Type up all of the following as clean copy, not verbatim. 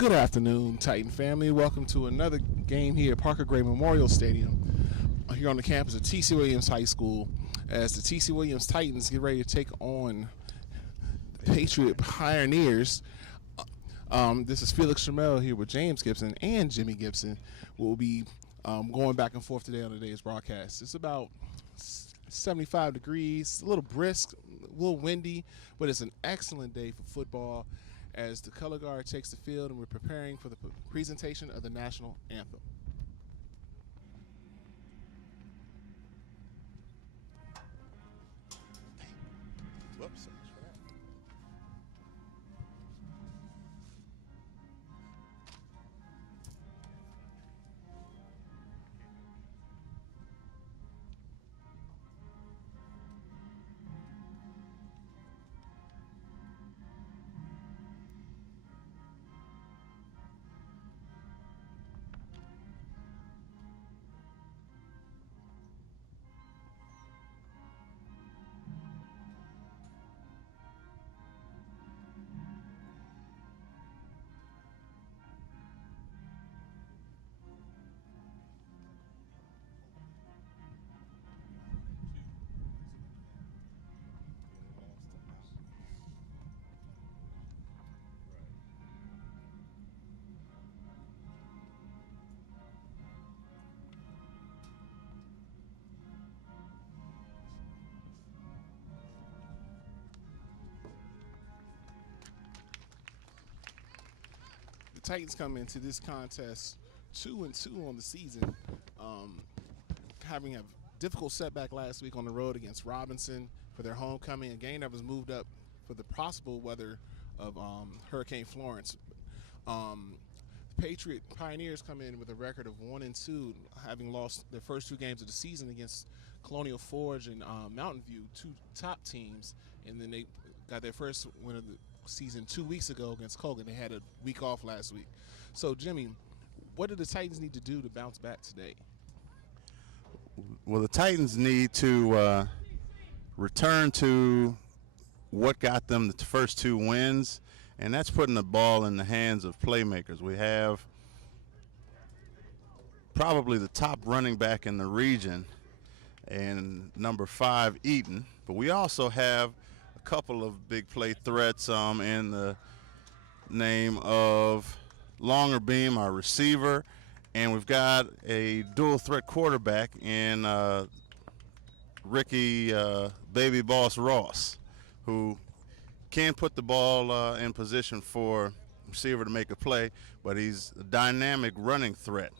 Good afternoon, Titan family. Welcome to another game here at Parker Gray Memorial Stadium here on the campus of T.C. Williams High School as the T.C. Williams Titans get ready to take on the Patriot Pioneers. This is Felix Tremmell here with James Gibson and Jimmy Gibson. We'll be going back and forth today on today's broadcast. It's about 75 degrees, a little brisk, a little windy, but it's an excellent day for football as the color guard takes the field and we're preparing for the presentation of the national anthem. Whoops. The Titans come into this contest 2-2 on the season, having a difficult setback last week on the road against Robinson for their homecoming, a game that was moved up for the possible weather of Hurricane Florence. The Patriot Pioneers come in with a record of 1-2, having lost their first two games of the season against Colonial Forge and Mountain View, two top teams, and then they got their first win of the season 2 weeks ago against Colgan. They had a week off last week. So, Jimmy, what do the Titans need to do to bounce back today? Well, the Titans need to return to what got them the first two wins, and that's putting the ball in the hands of playmakers. We have probably the top running back in the region, and number 5, Eaton, but we also have a couple of big play threats in the name of Longer Beam, our receiver, and we've got a dual threat quarterback in Ricky Baby Boss Ross, who can put the ball in position for receiver to make a play, but he's a dynamic running threat.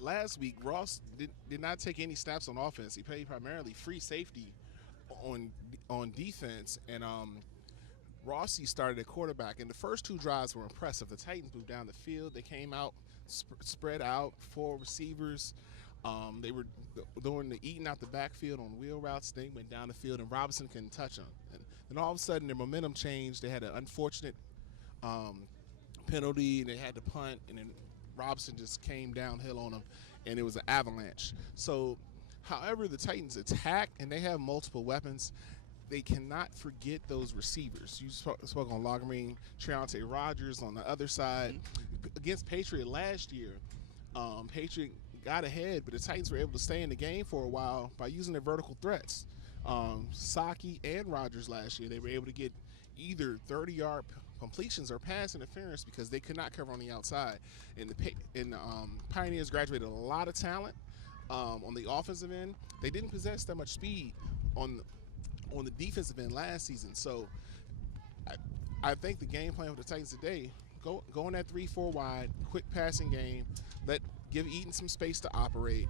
Last week, Ross did not take any snaps on offense. He played primarily free safety on defense, and Rossi started at quarterback. And the first two drives were impressive. The Titans moved down the field. They came out, spread out, 4 receivers. They were doing the eating out the backfield on wheel routes. They went down the field, and Robinson couldn't touch them. And then all of a sudden, their momentum changed. They had an unfortunate penalty, and they had to punt, and then Robinson just came downhill on them, and it was an avalanche. So, however, the Titans attack, and they have multiple weapons. They cannot forget those receivers. You spoke on Logarine, Treonte Rogers on the other side. Against Patriot last year, Patriot got ahead, but the Titans were able to stay in the game for a while by using their vertical threats. Saki and Rogers last year, they were able to get either 30-yard completions or pass interference because they could not cover on the outside. And the Pioneers graduated a lot of talent on the offensive end. They didn't possess that much speed on the defensive end last season. So I think the game plan for the Titans today, go in that 3-4 wide, quick passing game, give Eaton some space to operate,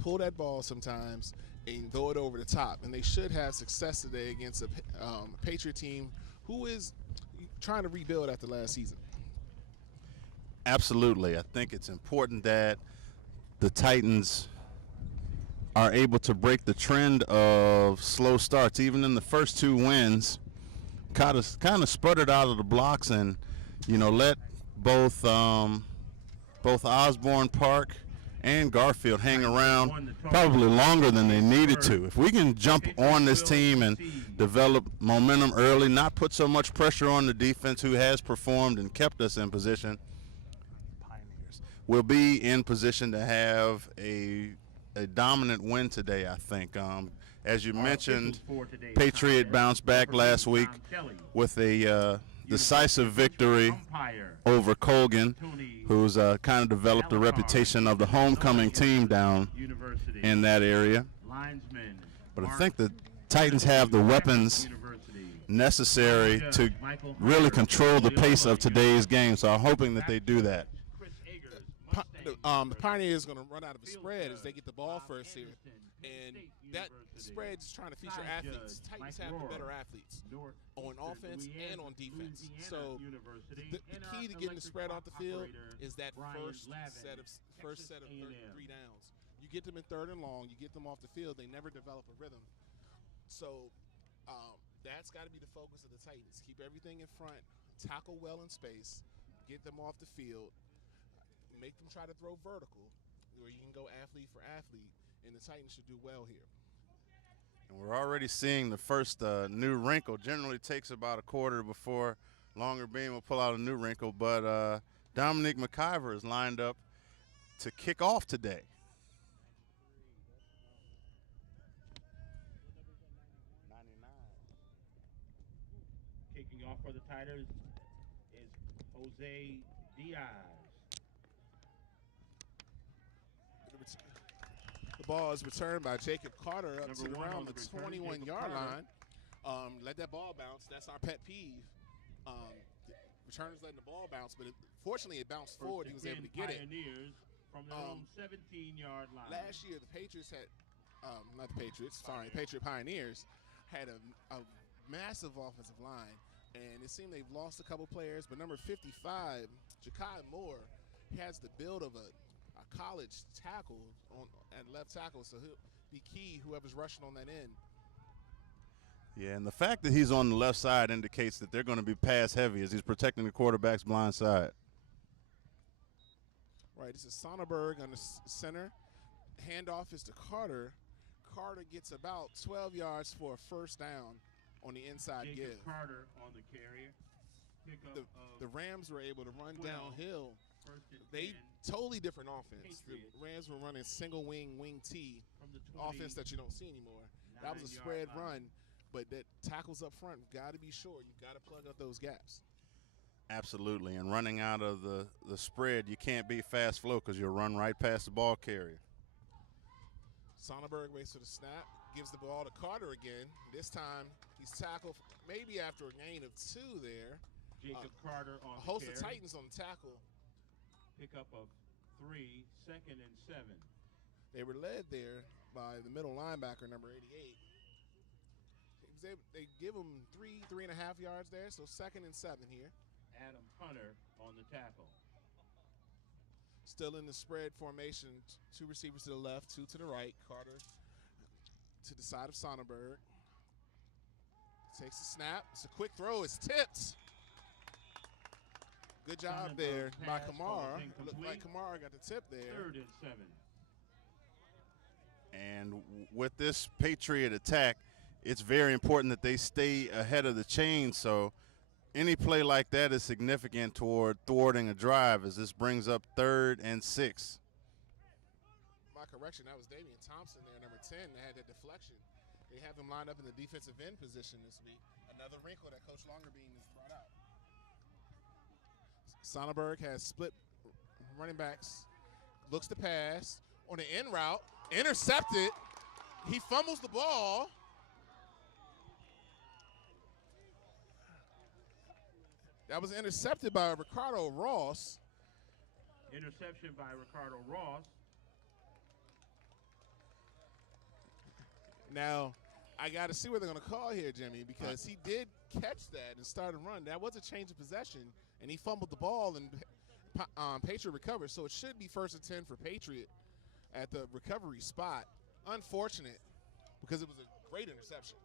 pull that ball sometimes, and throw it over the top. And they should have success today against a Patriot team who is trying to rebuild after last season. Absolutely. I think it's important that the Titans are able to break the trend of slow starts. Even in the first two wins, kind of sputtered out of the blocks and, let both Osborne Park and Garfield hang around probably longer than they needed to. If we can jump on this team and develop momentum early, not put so much pressure on the defense who has performed and kept us in position, we'll be in position to have a dominant win today, I think. As you mentioned, Patriot bounced back last week with a decisive victory over Colgan, who's kind of developed a reputation of the homecoming team down in that area. But I think the Titans have the weapons necessary to really control the pace of today's game, so I'm hoping that they do that. The Pioneers going to run out of a spread as they get the ball first here. And that spread is trying to feature athletes. Titans have the better athletes on offense and on defense. So the key to getting the spread off the field is that first set of 3 downs. You get them in 3rd and long, you get them off the field, they never develop a rhythm. So that's got to be the focus of the Titans. Keep everything in front, tackle well in space, get them off the field, make them try to throw vertical where you can go athlete for athlete, and the Titans should do well here. And we're already seeing the first new wrinkle. Generally takes about a quarter before Longer Beam will pull out a new wrinkle, but Dominique McIver is lined up to kick off today. Kicking off for the Tigers is Jose Diaz. The ball is returned by Jacob Carter up to around the 21-yard line. Let that ball bounce. That's our pet peeve. Returners letting the ball bounce, but fortunately it bounced forward. He was able to get it. From their own 17-yard line. Last year, the Patriots had, not the Patriots, sorry, Patriot Pioneers had a massive offensive line, and it seemed they've lost a couple players, but number 55, Ja'Kai Moore, he has the build of a college tackle at left tackle, so he'll be key whoever's rushing on that end. Yeah, and the fact that he's on the left side indicates that they're going to be pass heavy as he's protecting the quarterback's blind side. Right, this is Sonnenberg on the center. Handoff is to Carter. Carter gets about 12 yards for a first down on the inside give. Carter on the carrier. The Rams were able to run downhill. They totally different offense. The Rams were running single wing T offense that you don't see anymore. That was a spread run, but that tackles up front, got to be sure. You've got to plug up those gaps. Absolutely, and running out of the spread, you can't be fast flow because you'll run right past the ball carrier. Sonnenberg waits for the snap, gives the ball to Carter again. This time he's tackled maybe after a gain of 2 there. Jacob Carter on a host the of Titans on the tackle. Pick up of 3, 2nd and 7. They were led there by the middle linebacker, number 88. They give him 3.5 yards there, so 2nd and 7 here. Adam Hunter on the tackle. Still in the spread formation, 2 receivers to the left, 2 to the right. Carter to the side of Sonnenberg. Takes the snap. It's a quick throw. It's tipped. Good job there by Kamara. Looked like Kamara got the tip there. 3rd and 7. And with this Patriot attack, it's very important that they stay ahead of the chain. So any play like that is significant toward thwarting a drive, as this brings up 3rd and 6. My correction, that was Damian Thompson there, number 10, that had that deflection. They have him lined up in the defensive end position this week. Another wrinkle that Coach Longerbeam has brought out. Sonnenberg has split running backs, looks to pass on the in route, intercepted. He fumbles the ball. That was intercepted by Ricardo Ross. Interception by Ricardo Ross. Now, I got to see what they're going to call here, Jimmy, because he did catch that and start a run. That was a change of possession, and he fumbled the ball, and Patriot recovered. So it should be 1st and 10 for Patriot at the recovery spot. Unfortunate, because it was a great interception.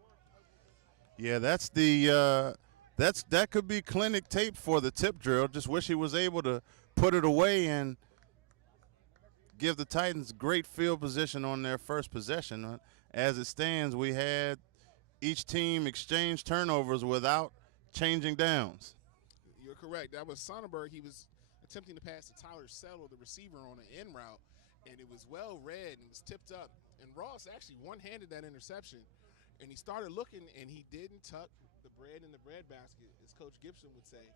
Yeah, that's that could be clinic tape for the tip drill. Just wish he was able to put it away and give the Titans great field position on their first possession. As it stands, we had each team exchange turnovers without changing downs. You're correct. That was Sonnenberg. He was attempting to pass to Tyler Settle, the receiver, on an in route, and it was well read and it was tipped up. And Ross actually one-handed that interception, and he started looking, and he didn't tuck the bread in the bread basket, as Coach Gibson would say.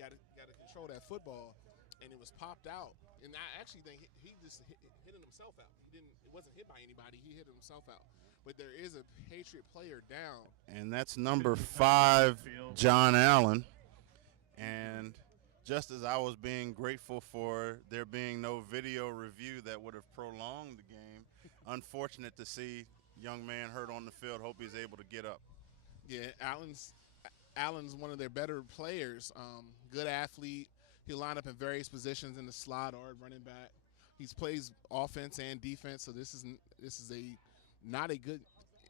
Got to control that football, and it was popped out. And I actually think he just hit himself out. It wasn't hit by anybody. He hit himself out. But there is a Patriot player down. And that's number 5, John Allen. And just as I was being grateful for there being no video review that would have prolonged the game, unfortunate to see young man hurt on the field. Hope he's able to get up. Yeah, Allen's one of their better players. Good athlete. He'll line up in various positions in the slot or running back. He plays offense and defense, so this is not a good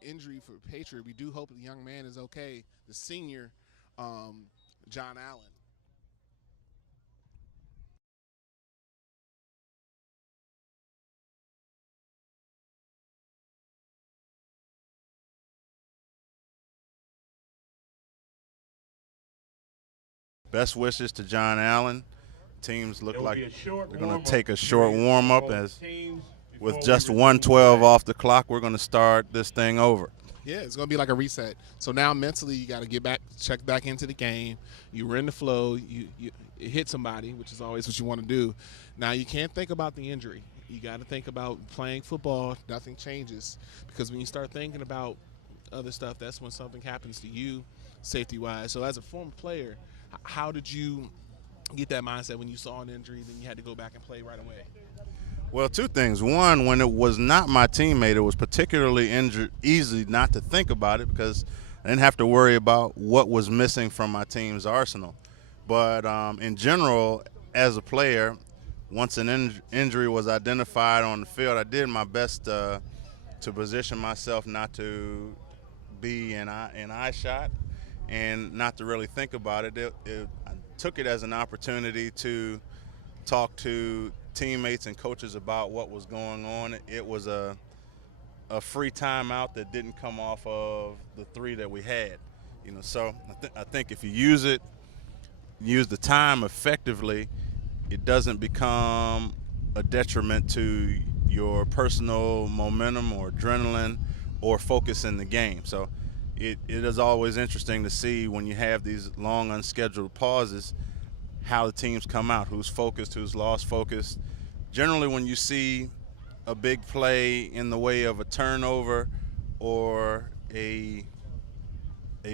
injury for Patriot. We do hope the young man is okay. The senior, John Allen. Best wishes to John Allen. Teams look like they're going to take a short warm-up as with just 1:12 off the clock, we're going to start this thing over. Yeah, it's going to be like a reset. So now mentally you got to get back, check back into the game. You were in the flow. You hit somebody, which is always what you want to do. Now you can't think about the injury. You got to think about playing football. Nothing changes, because when you start thinking about other stuff, that's when something happens to you safety-wise. So as a former player, how did you get that mindset when you saw an injury, then you had to go back and play right away? Well, two things. One, when it was not my teammate, it was particularly easy not to think about it because I didn't have to worry about what was missing from my team's arsenal. But in general, as a player, once an injury was identified on the field, I did my best to position myself not to be an eye shot and not to really think about it. I took it as an opportunity to talk to teammates and coaches about what was going on. It was a free timeout that didn't come off of the 3 that we had. So I think if you use the time effectively, it doesn't become a detriment to your personal momentum or adrenaline or focus in the game. So it is always interesting to see when you have these long unscheduled pauses how the teams come out, who's focused, who's lost focus. Generally, when you see a big play in the way of a turnover or a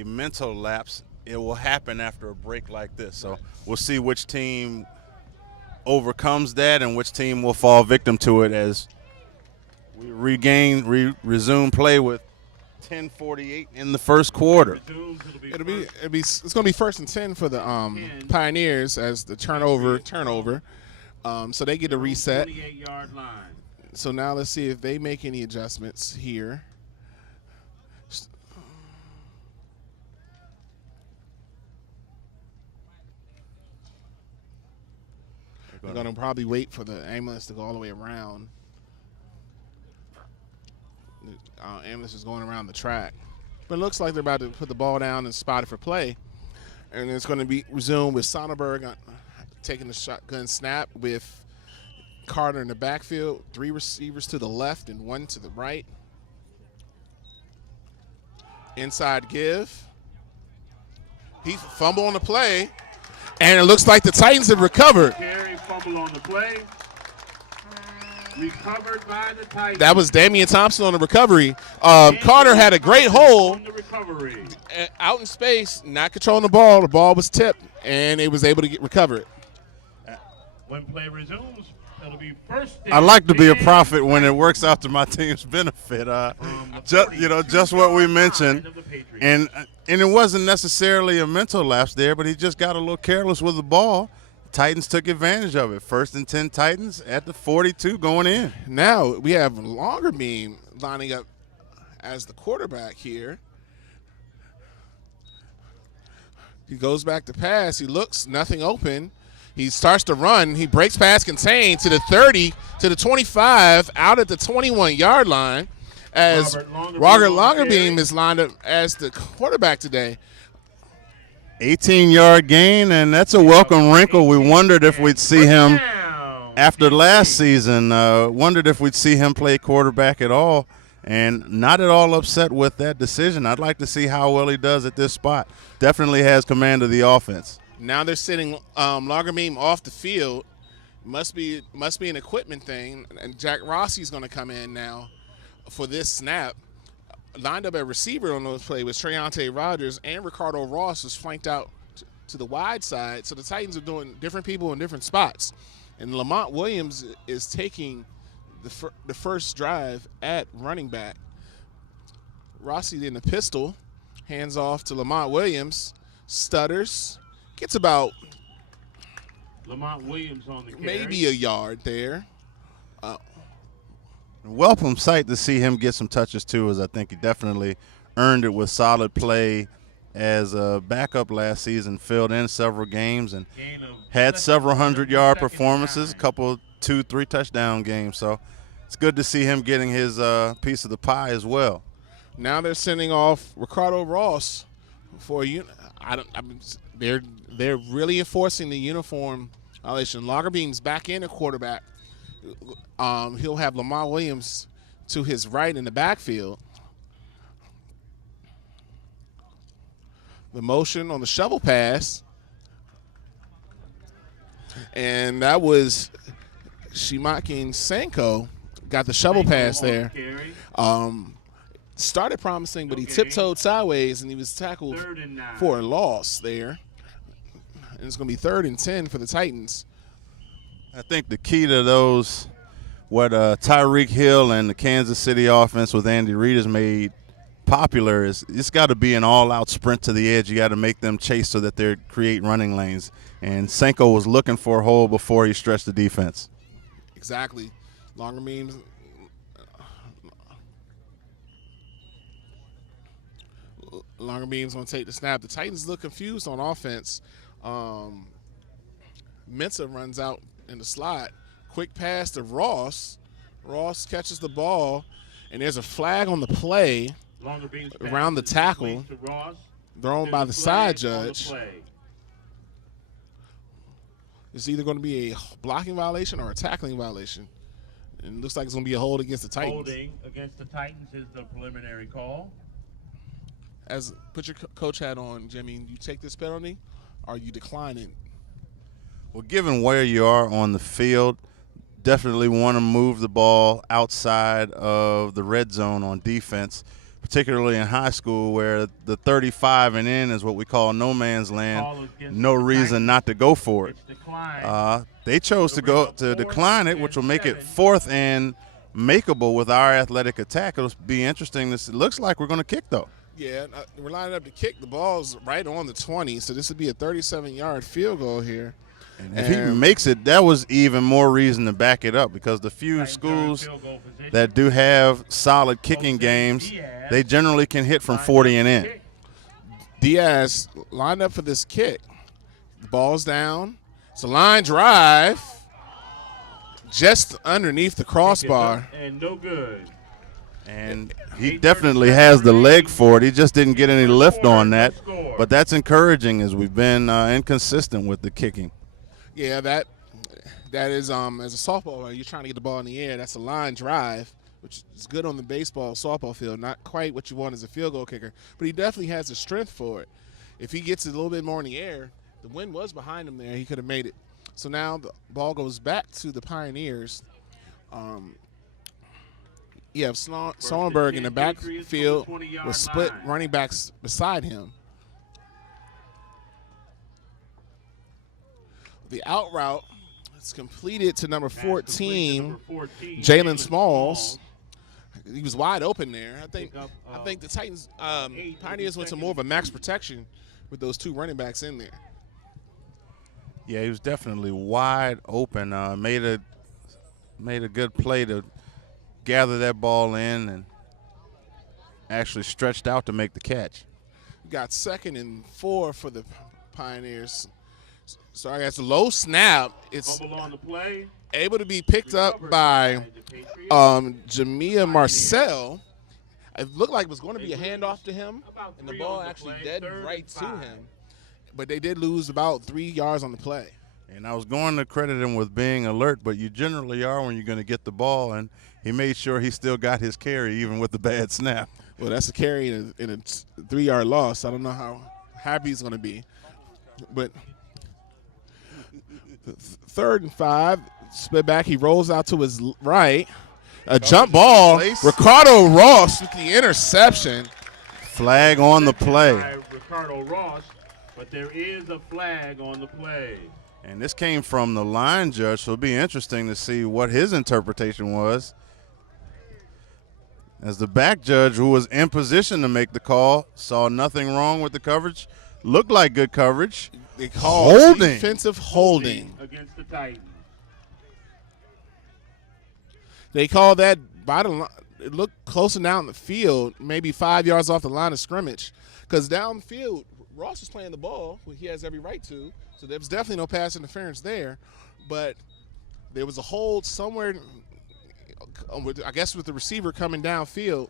mental lapse, it will happen after a break like this. So we'll see which team overcomes that and which team will fall victim to it as we resume play with 10:48 in the first quarter. It's going to be 1st and 10 for the Pioneers as the turnover. So they get a reset. 28-yard line. So now let's see if they make any adjustments here. They're going to probably wait for the ambulance to go all the way around. Ambulance is going around the track. But it looks like they're about to put the ball down and spot it for play. And it's going to be resumed with Sonnenberg taking the shotgun snap with Carter in the backfield. 3 receivers to the left and 1 to the right. Inside give. He fumbled on the play. And it looks like the Titans have recovered. Carry fumble on the play. Recovered by the Titans. That was Damian Thompson on the recovery. Carter had a great hole out in space, not controlling the ball. The ball was tipped, and they was able to recover it. When play resumes, it'll be first. I like to be a prophet when it works out to my team's benefit. Just what we mentioned, and it wasn't necessarily a mental lapse there, but he just got a little careless with the ball. Titans took advantage of it. 1st and 10 Titans at the 42 going in. Now we have Longer Beam lining up as the quarterback here. He goes back to pass. He looks, nothing open. He starts to run. He breaks past contain to the 30, to the 25, out at the 21-yard line as Robert Longerbeam is lined up as the quarterback today. 18-yard gain, and that's a welcome wrinkle. We wondered if we'd see him after last season. Wondered if we'd see him play quarterback at all, and not at all upset with that decision. I'd like to see how well he does at this spot. Definitely has command of the offense. Now they're sitting Longerbeam off the field. Must be an equipment thing, and Jack Rossi's going to come in now for this snap. Lined up at receiver on those play was Treontae Rogers, and Ricardo Ross was flanked out to the wide side. So the Titans are doing different people in different spots. And Lamont Williams is taking the first drive at running back. Rossi in the pistol, hands off to Lamont Williams, stutters, gets about Lamont Williams on the carry. Maybe a yard there. Welcome sight to see him get some touches too, as I think he definitely earned it with solid play as a backup last season, filled in several games and had several 100-yard performances, a couple 2-3 touchdown games. So it's good to see him getting his piece of the pie as well. Now they're sending off Ricardo Ross for they're really enforcing the uniform violation. Longerbeam's back in a quarterback. He'll have Lamont Williams to his right in the backfield. The motion on the shovel pass. And that was Shimakin Senko got the shovel pass there. Started promising, but he tiptoed sideways, and he was tackled for a loss there. And it's going to be 3rd and 10 for the Titans. I think the key to those, what Tyreek Hill and the Kansas City offense with Andy Reid has made popular, is it's got to be an all-out sprint to the edge. You got to make them chase so that they create running lanes. And Senko was looking for a hole before he stretched the defense. Exactly. Longerbeam's going to take the snap. The Titans look confused on offense. Mensa runs out in the slot. Quick pass to Ross. Ross catches the ball, and there's a flag on the play around the tackle thrown by the side judge. It's either going to be a blocking violation or a tackling violation. And it looks like it's going to be a hold against the Titans. Holding against the Titans is the preliminary call. Put your coach hat on, Jimmy. You take this penalty, or you decline it? Well, given where you are on the field, definitely want to move the ball outside of the red zone on defense, particularly in high school where the 35 and in is what we call no man's land. No reason not to go for it. They chose to decline it, which will make it 4th and makeable with our athletic attack. It'll be interesting. It looks like we're going to kick, though. Yeah, we're lining up to kick. The ball's right on the 20, so this would be a 37-yard field goal here. And if he makes it, that was even more reason to back it up, because the few schools that do have solid kicking games, they generally can hit from 40 and in. Diaz lined up for this kick. The ball's down. It's a line drive just underneath the crossbar. And no good. And he definitely has the leg for it. He just didn't get any lift on that. But that's encouraging, as we've been inconsistent with the kicking. Yeah, that is as a softball player, you're trying to get the ball in the air. That's a line drive, which is good on the softball field. Not quite what you want as a field goal kicker, but he definitely has the strength for it. If he gets it a little bit more in the air, the wind was behind him there, he could have made it. So now the ball goes back to the Pioneers. You have Sonenberg in the backfield with split running backs beside him. The out route is completed to number 14, Jalen Smalls. He was wide open there. I think the Titans, Pioneers went to more of a max protection with those 2 running backs in there. Yeah, he was definitely wide open. Made a good play to gather that ball in and actually stretched out to make the catch. Got 2nd and 4 for the Pioneers. So I guess low snap. It's Fumble on the play. able to be picked up Recovered by the Patriots. Jamia Marcel. It looked like it was going to be a handoff to him, About and the 3 ball on the actually play, dead 3rd right and to 5. him. But they did lose about 3 yards on the play. And I was going to credit him with being alert, but you generally are when you're going to get the ball, and he made sure he still got his carry even with the bad snap. Well, that's a carry in a 3-yard loss. I don't know how happy he's going to be. But 3rd and 5, split back. He rolls out to his right. A jump ball. Place. Ricardo Ross with the interception. Flag on the play. By Ricardo Ross, but there is a flag on the play. And this came from the line judge, so it'll be interesting to see what his interpretation was. As the back judge, who was in position to make the call, saw nothing wrong with the coverage. Looked like good coverage. They called Holding. defensive holding. Against the Titans. They called that by the line. It looked closer down the field, maybe 5 yards off the line of scrimmage. Because downfield, Ross is playing the ball, which he has every right to. So there was definitely no pass interference there. But there was a hold somewhere, I guess with the receiver coming downfield,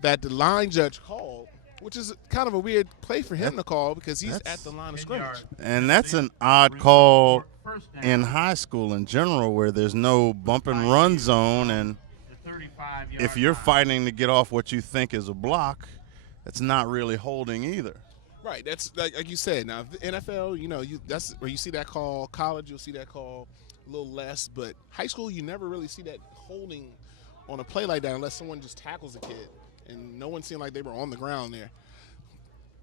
that the line judge called, which is kind of a weird play for him to call because he's at the line of scrimmage. And that's an odd call in high school in general, where there's no bump and run zone, and if you're fighting to get off what you think is a block, it's not really holding either. Right, that's like you said. Now, the NFL, that's where you see that call. College, you'll see that call a little less, but high school, you never really see that holding on a play like that unless someone just tackles a kid, and no one seemed like they were on the ground there.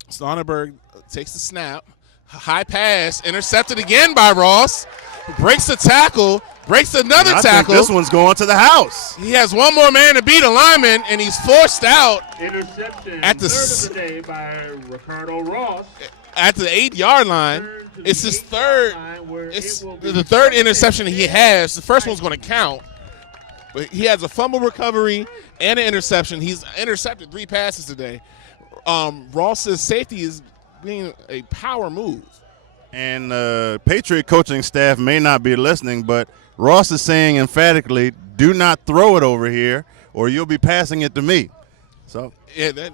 Sonnenberg takes the snap, high pass, intercepted again by Ross, breaks the tackle, breaks another I tackle. think this one's going to the house. He has one more man to beat a lineman, and he's forced out Interception. At the third of the day by Ricardo Ross. at the 8-yard line. Turn to It's the his 8-yard third. line where It's it will be the third 2nd interception and he 10. has. The first one's going to count. But he has a fumble recovery and an interception. He's intercepted 3 passes today. Ross's safety is being a power move. And Patriot coaching staff may not be listening, but Ross is saying emphatically, do not throw it over here or you'll be passing it to me. So Yeah,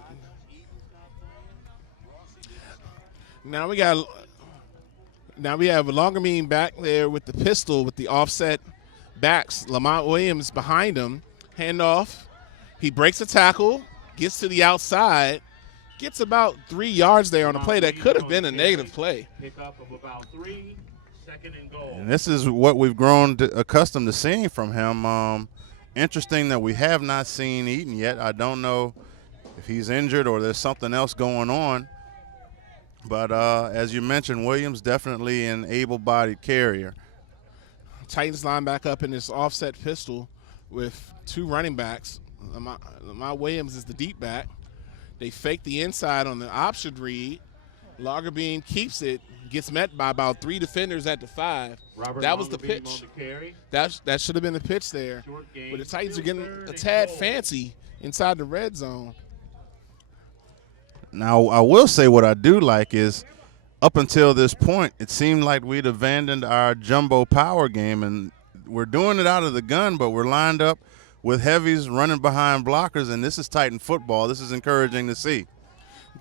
now we have Longermean back there with the pistol with the offset backs. Lamont Williams behind him. Handoff. He breaks a tackle, gets to the outside, gets about 3 yards there on a play that could have been a negative play. Pickup of about 3, 2nd and goal. and this is what we've grown accustomed to seeing from him. Interesting that we have not seen Eaton yet. I don't know if he's injured or there's something else going on. But as you mentioned, Williams definitely an able-bodied carrier. Titans line back up in this offset pistol with 2 running backs. Lamont Williams is the deep back. They fake the inside on the option read. Lagerbeam keeps it, gets met by about 3 defenders at the 5. Robert That was the Longerbeam pitch. on the carry. That should have been the pitch there. Short game, But the Titans are still getting 3rd a and tad goal. fancy inside the red zone. Now, I will say what I do like is up until this point, it seemed like we'd abandoned our jumbo power game, and we're doing it out of the gun, but we're lined up with heavies running behind blockers, and this is Titan football. This is encouraging to see.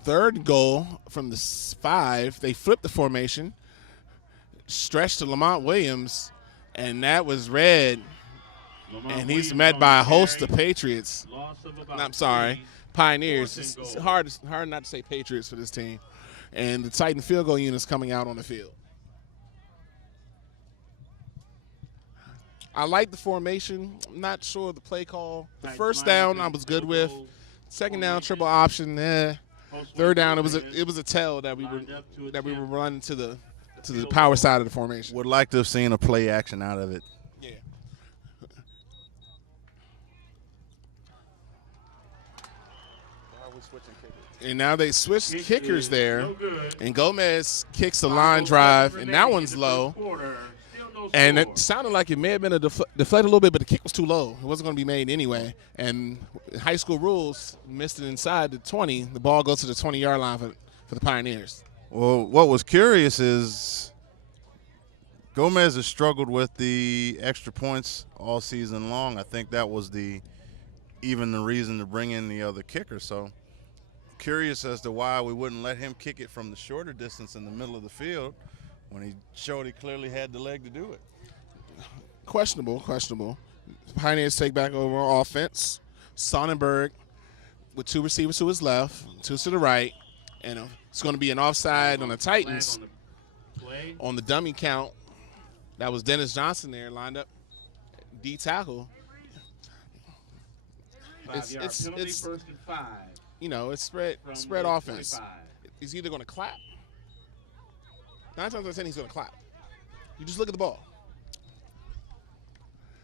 3rd goal from the 5. They flipped the formation, stretched to Lamont Williams, and that was red. Lamont And he's Williams met on by the a host carry. of Patriots. Loss of about I'm sorry, 3. Pioneers. 4th and It's goal. hard not to say Patriots for this team. And the Titan field goal unit's coming out on the field. I like the formation. I'm not sure of the play call. The Titans first line down up I in was good field with. goal. Second down triple option. Post 3rd down it formation. was a tell that we Lined up to were attempt running to the field power goal. side of the formation. Would like to have seen a play action out of it. Yeah. And now they switched Kick kickers is there. no good. And Gomez kicks the 5:07 line drive, and that remaining one's in the low. first quarter. Still no And score. it sounded like it may have been a deflated a little bit, but the kick was too low. It wasn't going to be made anyway. And high school rules missed it inside the 20. The ball goes to the 20-yard line for the Pioneers. Well, what was curious is Gomez has struggled with the extra points all season long. I think that was even the reason to bring in the other kicker. So curious as to why we wouldn't let him kick it from the shorter distance in the middle of the field when he showed he clearly had the leg to do it. Questionable. Pioneers take back over on offense. Sonnenberg with 2 receivers to his left, 2 to the right, and it's going to be an offside on the Titans on the dummy count. That was Dennis Johnson there lined up, D tackle. It's first and 5. It's spread offense. 25. He's either going to clap. 9 times out of 10, he's going to clap. You just look at the ball.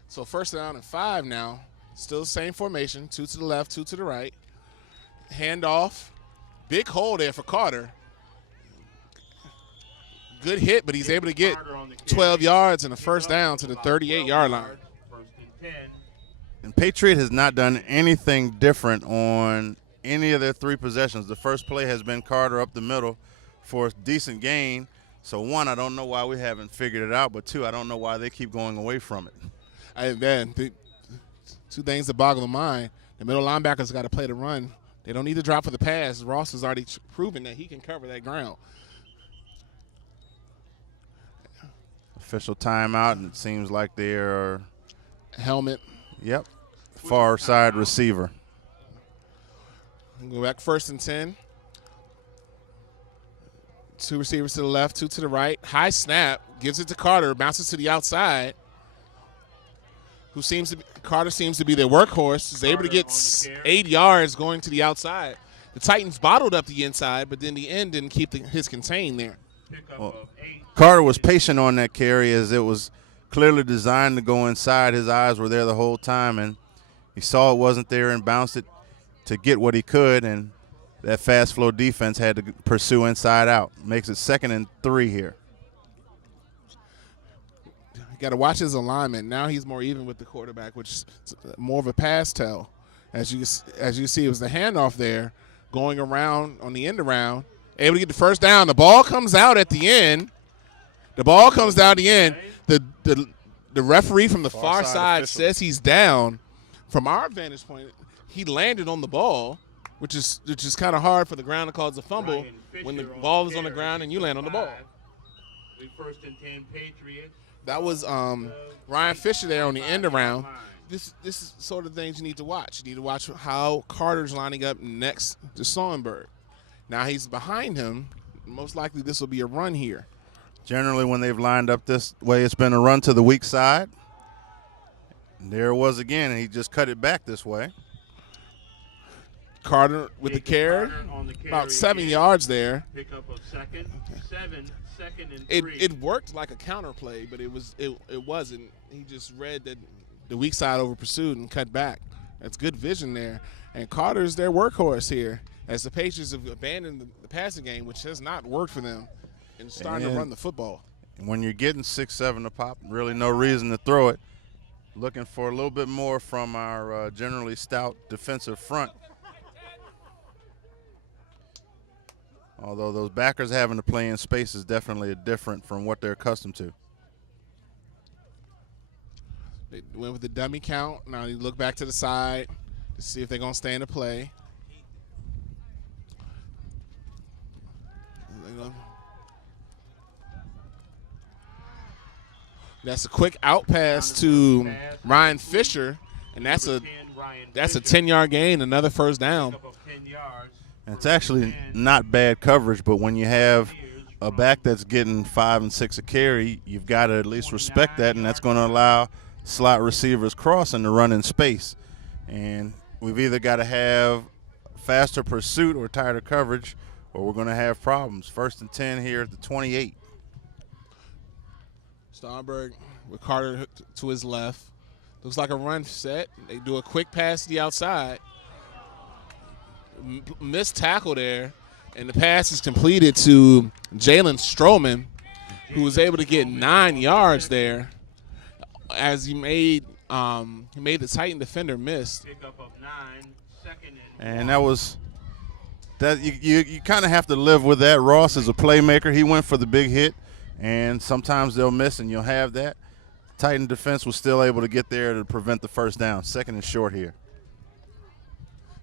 So first down and 5 now. Still the same formation. 2 to the left, 2 to the right. Handoff. Big hole there for Carter. Good hit, but he's able to get 12 yards and a first down to the 38-yard line. First and 10. And Patriot has not done anything different on any of their 3 possessions. The first play has been Carter up the middle for a decent gain. So, 1, I don't know why we haven't figured it out, but 2, I don't know why they keep going away from it. The 2 things that boggle the mind. The middle linebackers got to play the run. They don't need to drop for the pass. Ross has already proven that he can cover that ground. Official timeout, and it seems like they're helmet. Yep, far side receiver. Go back first and 10. 2 receivers to the left, 2 to the right. High snap, gives it to Carter, bounces to the outside. Carter seems to be their workhorse. Is able to get 8 yards going to the outside. The Titans bottled up the inside, but then the end didn't keep his contain there. Well, Carter was patient on that carry as it was clearly designed to go inside. His eyes were there the whole time, and he saw it wasn't there and bounced it to get what he could, and that fast flow defense had to pursue inside out. Makes it 2nd and 3 here. You got to watch his alignment. Now he's more even with the quarterback, which is more of a pass tell. As you see, it was the handoff there going around on the end around. Able to get the first down. The ball comes out at the end. The referee from the far side says he's down. From our vantage point, he landed on the ball, which is kind of hard for the ground to cause a fumble when the ball is on the ground and you land on the ball. First and 10 Patriots. That was Ryan Fisher there on the end around. This is sort of things you need to watch. You need to watch how Carter's lining up next to Sonnenberg. Now he's behind him. Most likely this will be a run here. Generally when they've lined up this way, it's been a run to the weak side. And there it was again, and he just cut it back this way. Carter with the carry, about 7 yards there. Pick up a second, 7, 2nd and 3. It worked like a counter play, but it wasn't. He just read that the weak side over pursued and cut back. That's good vision there. And Carter's their workhorse here, as the Patriots have abandoned the passing game, which has not worked for them, and starting to run the football. When you're getting 6-7 a pop, really no reason to throw it. Looking for a little bit more from our generally stout defensive front. Although those backers having to play in space is definitely different from what they're accustomed to. They went with the dummy count. Now you look back to the side to see if they're going to stay in the play. That's a quick out pass to Ryan Fisher, and that's a 10-yard gain, another first down. And it's actually not bad coverage, but when you have a back that's getting 5 and 6 a carry, you've got to at least respect that, and that's going to allow slot receivers crossing to run in space. And we've either got to have faster pursuit or tighter coverage, or we're going to have problems. 1st and 10 here at the 28. Sonnenberg with Carter to his left. Looks like a run set. They do a quick pass to the outside. Missed tackle there, and the pass is completed to Jalen Stroman, who was able to get 9 yards there as he made the Titan defender miss. And that was that you kind of have to live with that. Ross is a playmaker. He went for the big hit, and sometimes they'll miss, and you'll have that. Titan defense was still able to get there to prevent the first down. Second and short here.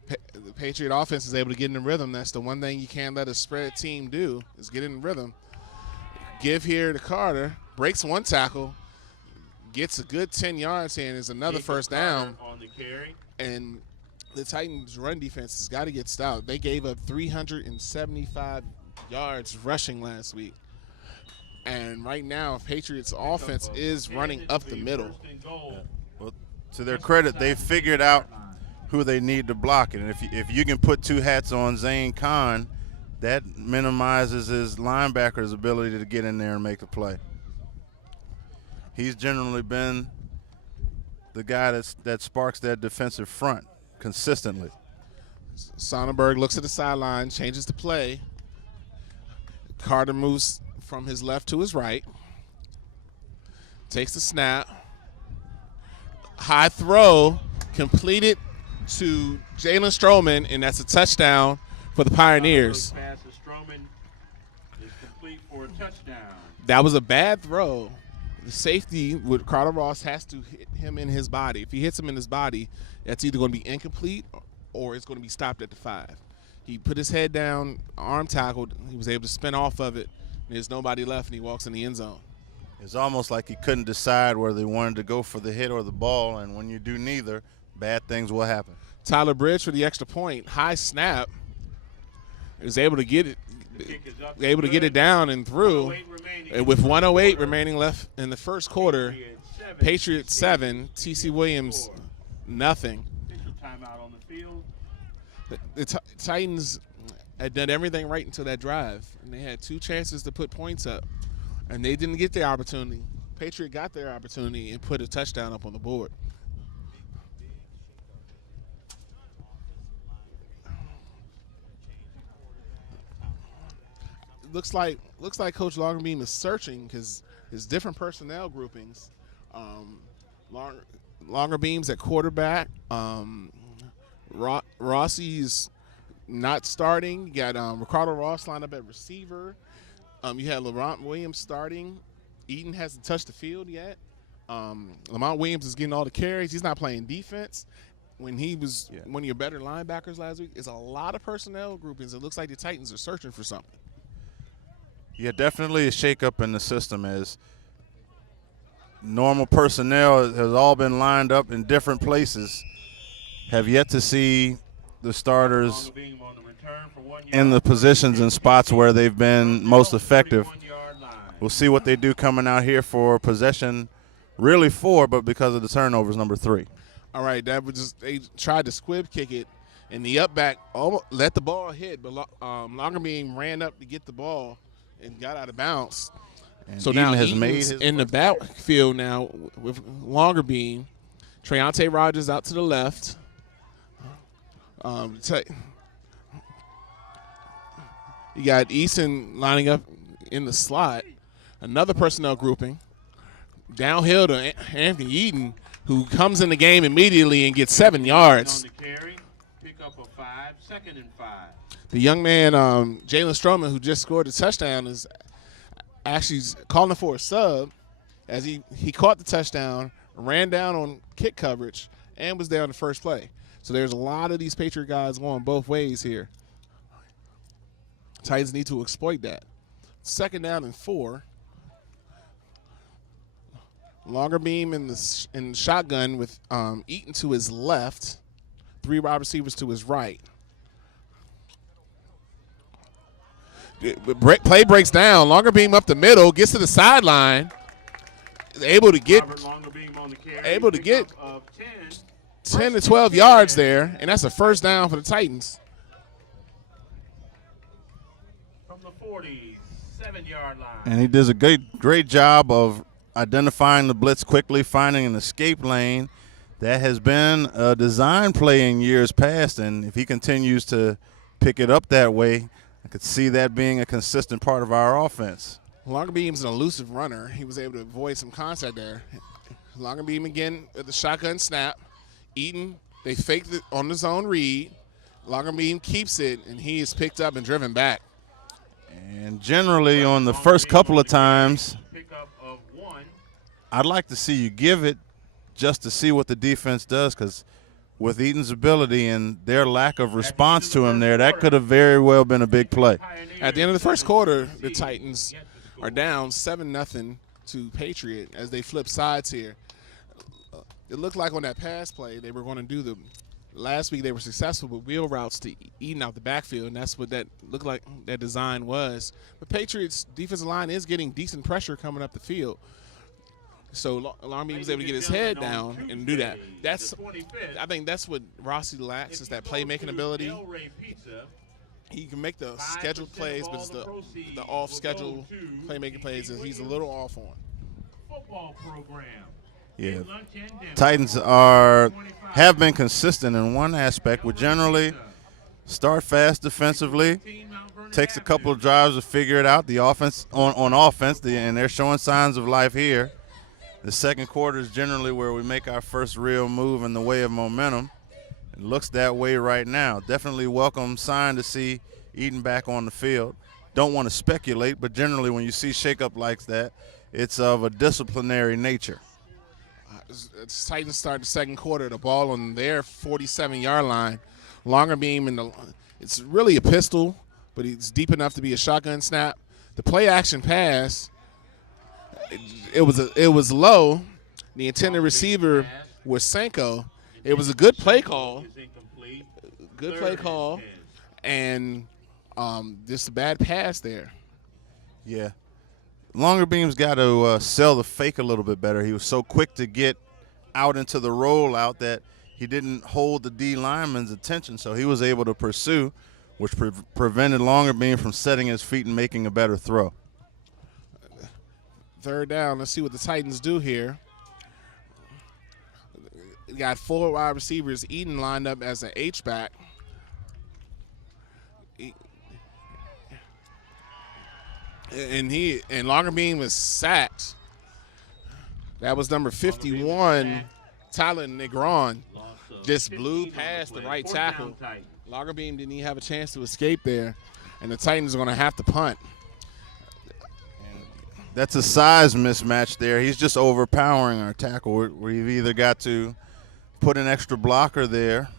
The Patriot offense is able to get in the rhythm. That's the one thing you can't let a spread team do, is get in the rhythm. Give here to Carter, breaks one tackle, gets a good 10 yards here, and is another first down. On the carry. And the Titans' run defense has got to get stout. They gave up 375 yards rushing last week. And right now, Patriots' offense is running up the middle. Well, to their credit, they figured out who they need to block. And if you can put two hats on Zane Khan, that minimizes his linebacker's ability to get in there and make a play. He's generally been the guy that sparks that defensive front consistently. Sonnenberg looks at the sideline, changes the play. Carter moves from his left to his right. Takes the snap. High throw completed to Jalen Stroman, and that's a touchdown for the Pioneers. Pass to Stroman is complete for a touchdown. That was a bad throw. The safety with Carter Ross has to hit him in his body. If he hits him in his body, that's either going to be incomplete or it's going to be stopped at the 5. He put his head down, arm tackled. He was able to spin off of it. There's nobody left, and he walks in the end zone. It's almost like he couldn't decide whether he wanted to go for the hit or the ball, and when you do neither, bad things will happen. Tyler Bridge for the extra point. High snap. He was able to get it, down and through. And with 1:08 remaining left in the first quarter, Patriots 7, TC Williams nothing. Timeout on the field. The Titans had done everything right until that drive, and they had 2 chances to put points up, and they didn't get their opportunity. Patriot got their opportunity and put a touchdown up on the board. Looks like Coach Longerbeam is searching because his different personnel groupings. Longerbeam's at quarterback. Rossi's not starting. You got Ricardo Ross lined up at receiver. You had Lamont Williams starting. Eaton hasn't touched the field yet. Lamont Williams is getting all the carries. He's not playing defense. When he was one of your better linebackers last week, it's a lot of personnel groupings. It looks like the Titans are searching for something. Yeah, definitely a shakeup in the system as normal personnel has all been lined up in different places. Have yet to see the starters in the positions and spots where they've been most effective. We'll see what they do coming out here for possession, really 4, but because of the turnovers, number 3. All right, that was just, they tried to squib kick it, and the up back almost let the ball hit, but Longerbeam ran up to get the ball and got out of bounds. And so Eaton now has Eaton's made his in the backfield now with Longerbeam. Treontae Rogers out to the left. You got Easton lining up in the slot. Another personnel grouping. Downhill to Anthony Eaton, who comes in the game immediately and gets 7 yards. On the carry, pick up a 5, 2nd and 5. The young man, Jalen Stroman, who just scored a touchdown, is actually calling for a sub as he caught the touchdown, ran down on kick coverage, and was there on the first play. So there's a lot of these Patriot guys going both ways here. Titans need to exploit that. 2nd down and 4. Longerbeam in the shotgun with Eaton to his left, 3 wide receivers to his right. Play breaks down. Longerbeam up the middle, gets to the sideline, able to get 10 to 12 yards there, and that's a first down for the Titans. From the 47-yard line. And he does a great job of identifying the blitz quickly, finding an escape lane. That has been a design play in years past, and if he continues to pick it up that way, I could see that being a consistent part of our offense. Longerbeam's an elusive runner. He was able to avoid some contact there. Longerbeam again with the shotgun snap. Eaton, they faked it on the zone read. Longerbeam keeps it, and he is picked up and driven back. And generally on the first couple of times, I'd like to see you give it just to see what the defense does, because with Eaton's ability and their lack of response to him there, that could have very well been a big play. At the end of the first quarter, the Titans are down 7-0 to Patriot as they flip sides here. It looked like on that pass play they were going to do the – last week they were successful with wheel routes to Eaton out the backfield, and that's what that looked like that design was. But Patriots' defensive line is getting decent pressure coming up the field. So Alarmy was able to get his head down and do that. I think that's what Rossi lacks, is that playmaking ability. He can make the scheduled plays, but it's the off-schedule playmaking plays that he's a little off on. Football program. Yeah, Titans have been consistent in one aspect. We generally start fast defensively. Takes a couple of drives to figure it out. The offense on offense, and they're showing signs of life here. The second quarter is generally where we make our first real move in the way of momentum. It looks that way right now. Definitely welcome sign to see Eaton back on the field. Don't want to speculate, but generally when you see shakeup like that, it's of a disciplinary nature. Titans start the second quarter, the ball on their 47-yard line. Longer beam, it's really a pistol, but it's deep enough to be a shotgun snap. The play action pass, it was low. The intended receiver was Senko. It was a good play call. Good play call. And just a bad pass there. Yeah. Longer Beam's got to sell the fake a little bit better. He was so quick to get out into the rollout that he didn't hold the D lineman's attention, so he was able to pursue, which prevented Longer Beam from setting his feet and making a better throw. Third down. Let's see what the Titans do here. We got 4 wide receivers. Eaton lined up as an H-back. And Longer Beam was sacked. That was number 51, Tyler Negron. Just blew past the right tackle. Longer Beam didn't even have a chance to escape there, and the Titans are going to have to punt. That's a size mismatch there. He's just overpowering our tackle. We've either got to put an extra blocker there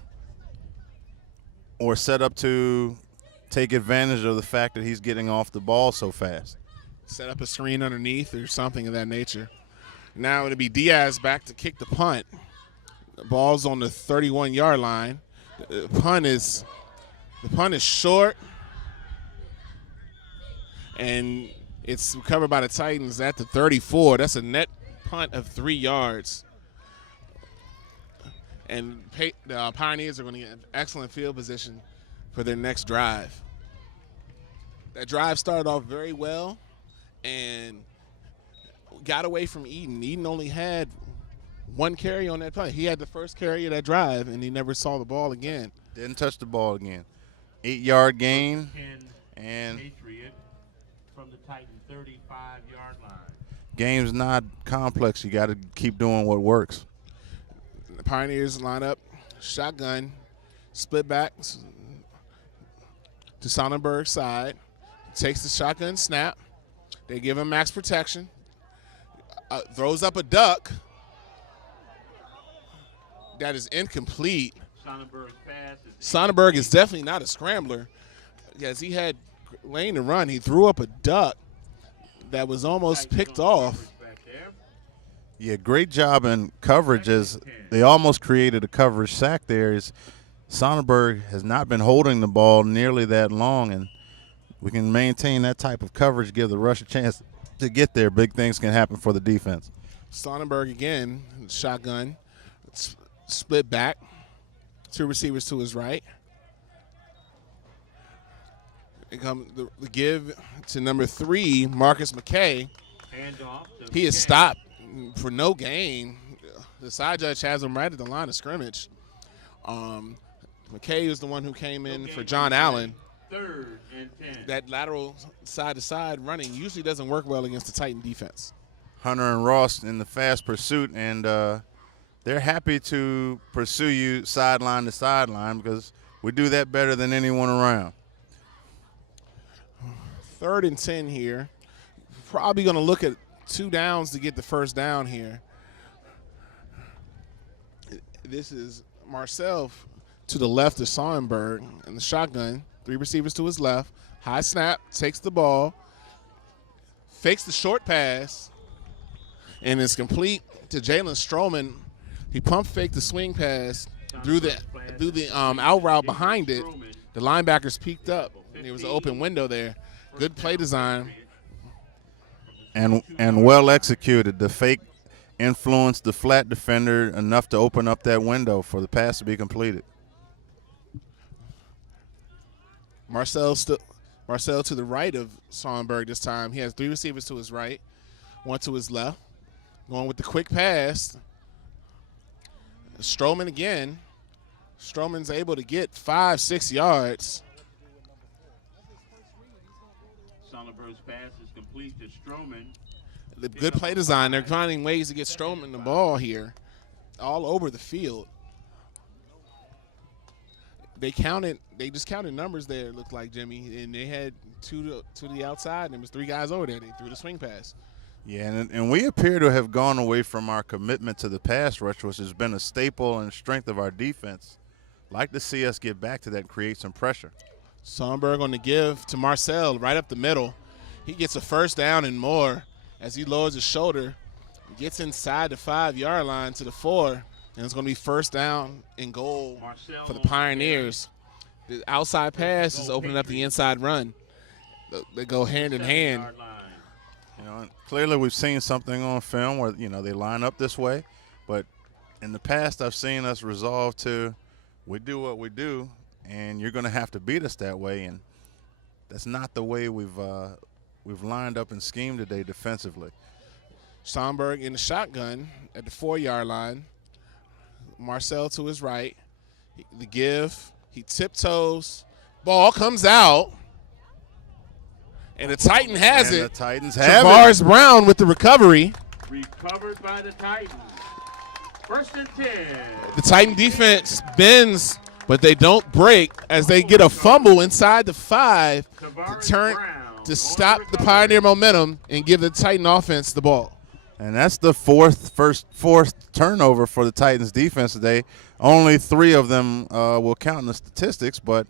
or set up to take advantage of the fact that he's getting off the ball so fast. Set up a screen underneath or something of that nature. Now it'll be Diaz back to kick the punt. The ball's on the 31-yard line. The punt is short, and it's recovered by the Titans at the 34. That's a net punt of 3 yards. And the Pioneers are going to get an excellent field position for their next drive. That drive started off very well and got away from Eaton. Eaton only had 1 carry on that play. He had the first carry of that drive, and he never saw the ball again. Didn't touch the ball again. 8-yard gain. And Patriot from the Titan 35-yard line. Game's not complex. You got to keep doing what works. The Pioneers line up, shotgun, split back to Sonnenberg's side. Takes the shotgun snap. They give him max protection. Throws up a duck. That is incomplete. Sonnenberg is definitely not a scrambler. As he had lane to run, he threw up a duck that was almost picked off. Yeah, great job in coverage as they almost created a coverage sack there. Sonnenberg has not been holding the ball nearly that long, and we can maintain that type of coverage, give the rush a chance to get there. Big things can happen for the defense. Sonnenberg again, shotgun, split back, 2 receivers to his right. And come the give to number 3, Marcus McKay. He is stopped for no gain. The side judge has him right at the line of scrimmage. McKay is the one who came in for John Allen. 3rd and 10. That lateral side-to-side running usually doesn't work well against the Titan defense. Hunter and Ross in the fast pursuit, and they're happy to pursue you sideline to sideline because we do that better than anyone around. 3rd and 10 here. Probably going to look at 2 downs to get the first down here. This is Marcel to the left of Sonnenberg in the shotgun. 3 receivers to his left. High snap, takes the ball, fakes the short pass, and it's complete to Jalen Stroman. He pump faked the swing pass through the out route behind it. The linebackers peeked up, and there was an open window there. Good play design. And well executed. The fake influenced the flat defender enough to open up that window for the pass to be completed. Marcel to the right of Sonnenberg this time. He has 3 receivers to his right, 1 to his left. Going with the quick pass. Stroman again. Stroman's able to get 5-6 yards. Sonnenberg's pass is complete to Stroman. The good play design. They're finding ways to get Stroman the ball here all over the field. They just counted numbers there, it looked like, Jimmy, and they had 2 to the outside, and there was 3 guys over there. They threw the swing pass. Yeah, and we appear to have gone away from our commitment to the pass rush, which has been a staple and strength of our defense. Like to see us get back to that and create some pressure. Sonnenberg on the give to Marcel right up the middle. He gets a first down and more as he lowers his shoulder, gets inside the 5-yard line to the 4, and it's going to be first down and goal for the Pioneers. The outside pass is opening up the inside run. They go hand in hand. You know, clearly we've seen something on film where, you know, they line up this way, but in the past I've seen us resolve to, we do what we do, and you're going to have to beat us that way, and that's not the way we've lined up and schemed today defensively. Sonnenberg in the shotgun at the 4-yard line. Marcel to his right. The give. He tiptoes. Ball comes out. And the Titan has it. The Titans have Tavares Brown with the recovery. Recovered by the Titans. 1st and 10. The Titan defense bends, but they don't break as they get a fumble inside the 5 to stop the Pioneer momentum and give the Titan offense the ball. And that's the fourth turnover for the Titans defense today. Only 3 of them will count in the statistics, but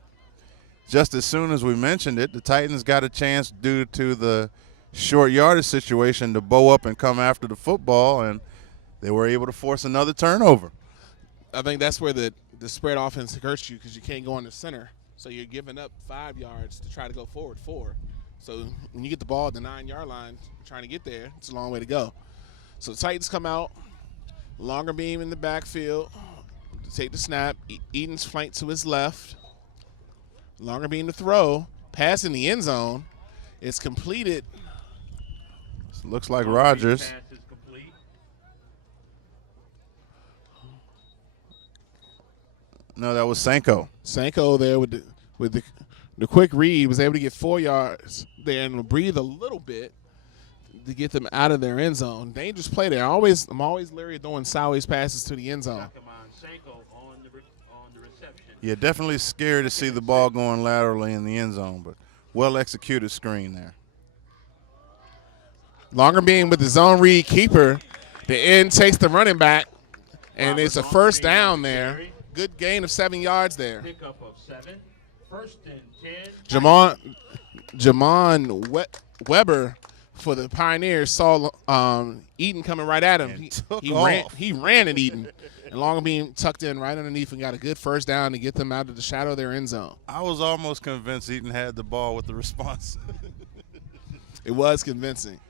just as soon as we mentioned it, the Titans got a chance due to the short yardage situation to bow up and come after the football, and they were able to force another turnover. I think that's where the spread offense hurts you because you can't go in the center. So you're giving up 5 yards to try to go forward 4. So when you get the ball at the 9-yard line trying to get there, it's a long way to go. So the Titans come out, longer beam in the backfield, take the snap. Eaton's flanked to his left. Longer beam to throw. Pass in the end zone. It's completed. Looks like Rogers. No, that was Sanko. Sanko there with the quick read was able to get 4 yards there and breathe a little bit to get them out of their end zone. Dangerous play there. I'm always leery of throwing sideways passes to the end zone. Yeah, definitely scared to see the ball going laterally in the end zone, but well-executed screen there. Longer beam with the zone read keeper. The end takes the running back, and it's a first down there. Good gain of 7 yards there. Pickup of 7. 1st and 10. Jamon Weber for the Pioneers saw Eaton coming right at him. He ran at Eaton. And Longer beam tucked in right underneath and got a good first down to get them out of the shadow of their end zone. I was almost convinced Eaton had the ball with the response. It was convincing.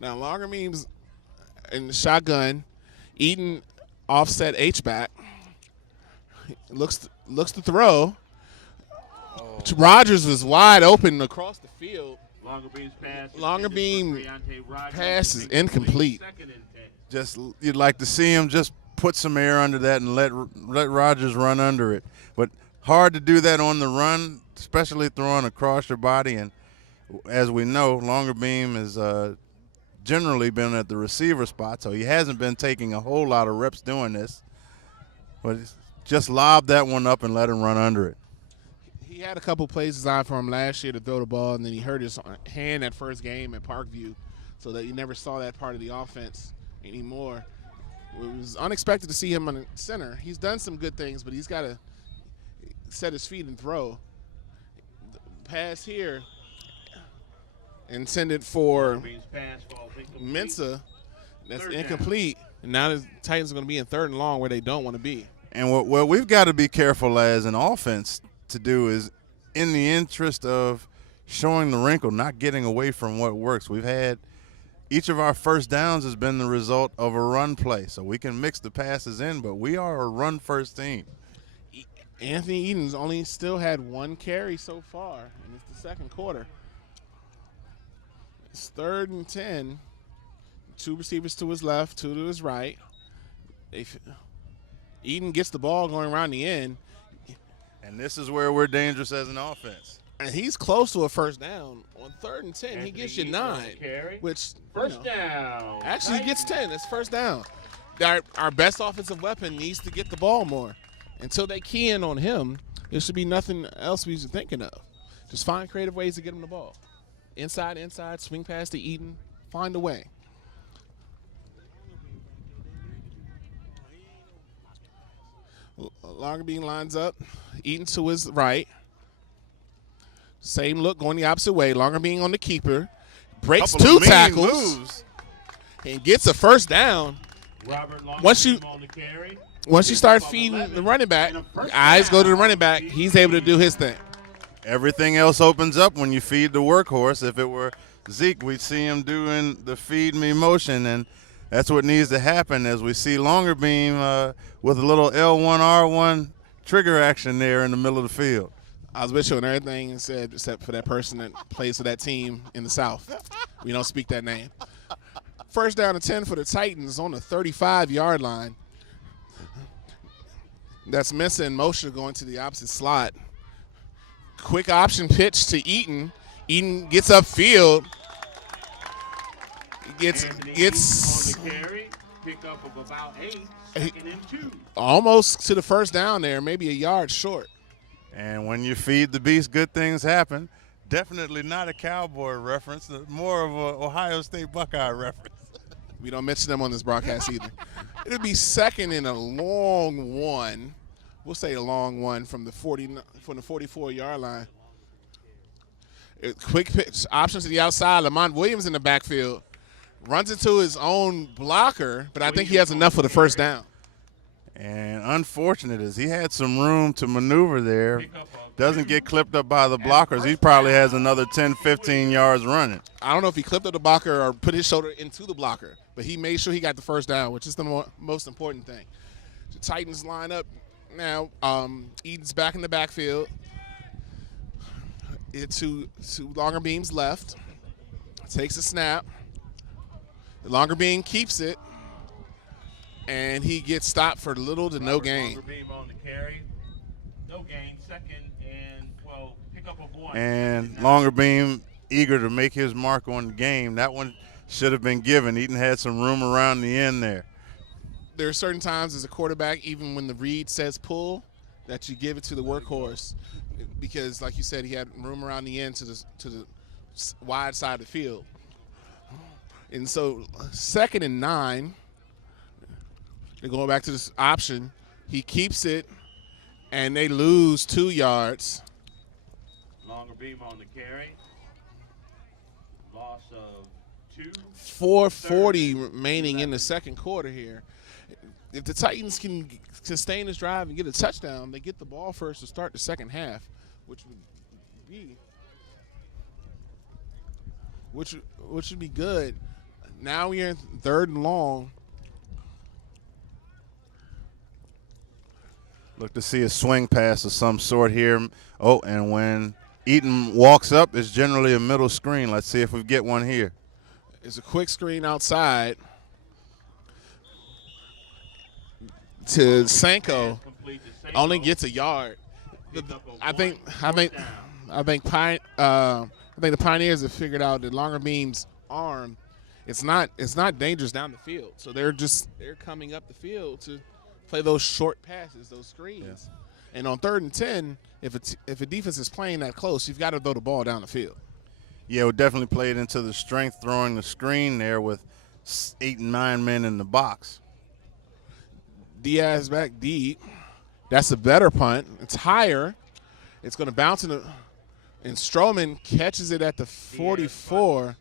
Now Longer beam's in the shotgun. Eaton offset H-back. Looks to throw. Rogers was wide open across the field. Longer beam pass is incomplete. Just you'd like to see him just put some air under that and let Rogers run under it. But hard to do that on the run, especially throwing across your body. And as we know, Longer beam has generally been at the receiver spot, so he hasn't been taking a whole lot of reps doing this. But just lob that one up and let him run under it. He He had a couple plays designed for him last year to throw the ball, and then he hurt his hand that first game at Parkview, so that you never saw that part of the offense anymore. It was unexpected to see him on the center. He's done some good things, but he's got to set his feet and throw. The pass here intended for Mensah. That's incomplete. And now the Titans are going to be in 3rd and long where they don't want to be. And what we've got to be careful as an offense to do is, in the interest of showing the wrinkle, not getting away from what works. We've had each of our first downs has been the result of a run play. So we can mix the passes in, but we are a run-first team. Anthony Eden's only still had 1 carry so far, and it's the 2nd quarter. It's 3rd and 10. 2 receivers to his left, 2 to his right. Eden gets the ball going around the end. And this is where we're dangerous as an offense. And he's close to a first down. On 3rd and 10, he gets you 9. Which, first down. Actually, he gets 10. It's first down. Our best offensive weapon needs to get the ball more. Until they key in on him, there should be nothing else we should thinking of. Just find creative ways to get him the ball. Inside, swing past to Eden, find a way. Longerbeam lines up, Eden to his right. Same look going the opposite way. Longerbeam on the keeper. Breaks 2 tackles moves. And gets a first down. Once you start feeding the running back, eyes go to the running back, he's able to do his thing. Everything else opens up when you feed the workhorse. If it were Zeke, we'd see him doing the feed me motion, and that's what needs to happen as we see Longerbeam with a little L1R1 trigger action there in the middle of the field. I was with you on everything you said except for that person that plays for that team in the South. We don't speak that name. First down and 10 for the Titans on the 35-yard line. That's Mensah in motion going to the opposite slot. Quick option pitch to Eaton. Eaton gets upfield. Gets on the carry, pick up of about 8, 2nd and 2. Almost to the first down there, maybe a yard short. And when you feed the beast, good things happen. Definitely not a Cowboy reference, more of an Ohio State Buckeye reference. We don't mention them on this broadcast either. It'll be 2nd and a long one. We'll say a long one from the 44-yard line. Quick pitch, option to the outside. Lamont Williams in the backfield. Runs into his own blocker, but I think he has enough for the first down. And unfortunate is he had some room to maneuver there. Doesn't get clipped up by the blockers. He probably has another 10, 15 yards running. I don't know if he clipped up the blocker or put his shoulder into the blocker, but he made sure he got the first down, which is the most important thing. The Titans line up now. Eden's back in the backfield. To Longerbeam's left. Takes a snap. The Longerbeam keeps it. And he gets stopped for little to no gain. Longerbeam on the carry. No gain. 2nd and 12. Pick up of 1. And Longerbeam eager to make his mark on the game. That one should have been given. Eaton had some room around the end there. There are certain times as a quarterback, even when the read says pull, that you give it to the workhorse. Because, like you said, he had room around the end to the wide side of the field. And so 2nd and 9. They're going back to this option. He keeps it, and they lose 2 yards. Longerbeam on the carry. Loss of 2. 4:40 remaining in the 2nd quarter here. If the Titans can sustain this drive and get a touchdown, they get the ball first to start the second half, which would be good. Now we're in 3rd and long. Look to see a swing pass of some sort here. Oh, and when Eaton walks up, it's generally a middle screen. Let's see if we get one here. It's a quick screen outside to Sanko. Only gets a yard. I think the Pioneers have figured out that Longerbeam's arm, it's not dangerous down the field. So they're coming up the field to play those short passes, those screens. And on 3rd and 10, if a defense is playing that close, you've got to throw the ball down the field. Yeah, we definitely played into the strength throwing the screen there with 8 and 9 men in the box. Diaz back deep. That's a better punt. It's higher. It's going to bounce in and Stroman catches it at the 44.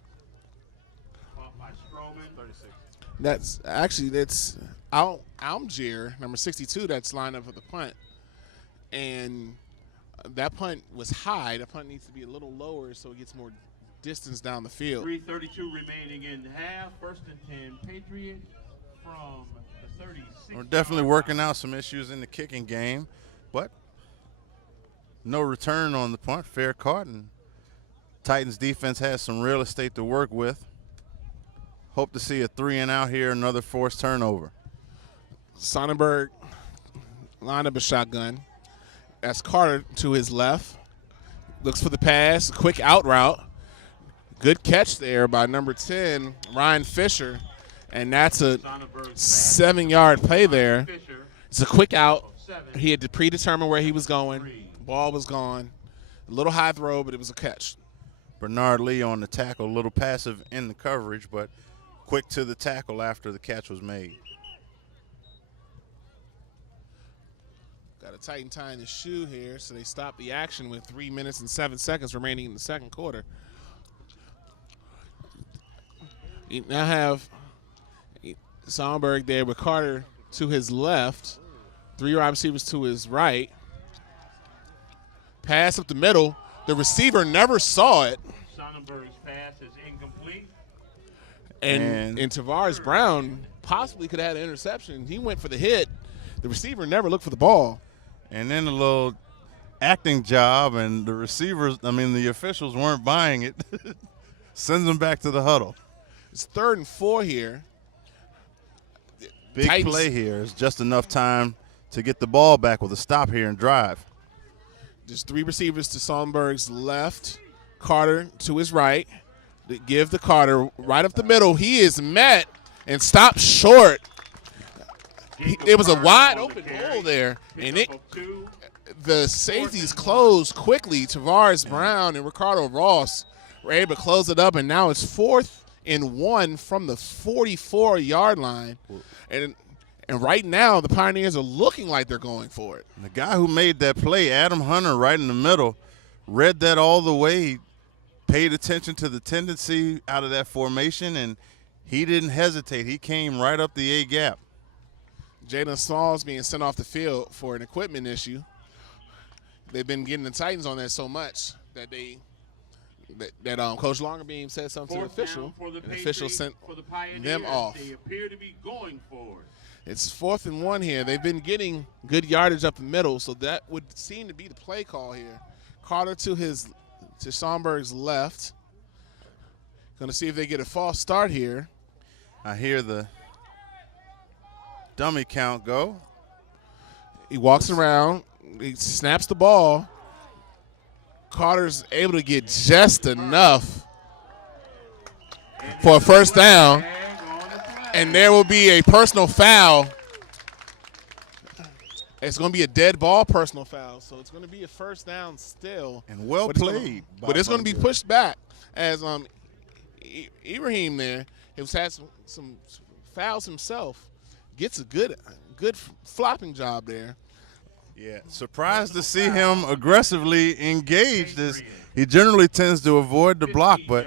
That's Almgier, number 62, that's lined up for the punt. And that punt was high. The punt needs to be a little lower so it gets more distance down the field. 3:32 remaining in half. 1st and 10, Patriot from the 36. We're definitely working out some issues in the kicking game, but no return on the punt. Fair caught, and Titans defense has some real estate to work with. Hope to see a 3-and-out here, another forced turnover. Sonnenberg lined up a shotgun. That's Carter to his left. Looks for the pass, quick out route. Good catch there by number 10, Ryan Fisher. And that's a 7-yard play there. It's a quick out. He had to predetermine where he was going. Ball was gone. A little high throw, but it was a catch. Bernard Lee on the tackle, a little passive in the coverage, but quick to the tackle after the catch was made. Got a Titan tying his shoe here, so they stop the action with 3 minutes and 7 seconds remaining in the second quarter. You now have Sonnenberg there with Carter to his left, 3 wide receivers to his right. Pass up the middle. The receiver never saw it. Sonnenberg's pass is incomplete. And Tavares Brown possibly could have had an interception. He went for the hit. The receiver never looked for the ball. And then a little acting job, and the officials weren't buying it. Sends them back to the huddle. It's 3rd and 4 here. Big Titans play here is just enough time to get the ball back with a stop here and drive. Just 3 receivers to Sonnenberg's left, Carter to his right. They give to Carter right up the middle. He is met and stopped short. It was a wide open hole there, and the safeties closed quickly. Tavares Brown and Ricardo Ross were able to close it up, and now it's 4th and 1 from the 44-yard line. And right now, the Pioneers are looking like they're going for it. And the guy who made that play, Adam Hunter, right in the middle, read that all the way. He paid attention to the tendency out of that formation, and he didn't hesitate. He came right up the A-gap. Jalen Small's being sent off the field for an equipment issue. They've been getting the Titans on that so much that Coach Longerbeam said something to the official, and the official sent them off. They appear to be going for it. It's 4th and 1 here. They've been getting good yardage up the middle, so that would seem to be the play call here. Carter to Sonnenberg's left. Going to see if they get a false start here. I hear the dummy count go. He walks around. He snaps the ball. Carter's able to get just enough for a first down. And there will be a personal foul. It's going to be a dead ball personal foul. So it's going to be a first down still. And well played. But it's going to be pushed back as Ibrahim there, who's had some fouls himself, gets a good flopping job there. Yeah, surprised to see him aggressively engaged, as he generally tends to avoid the block, but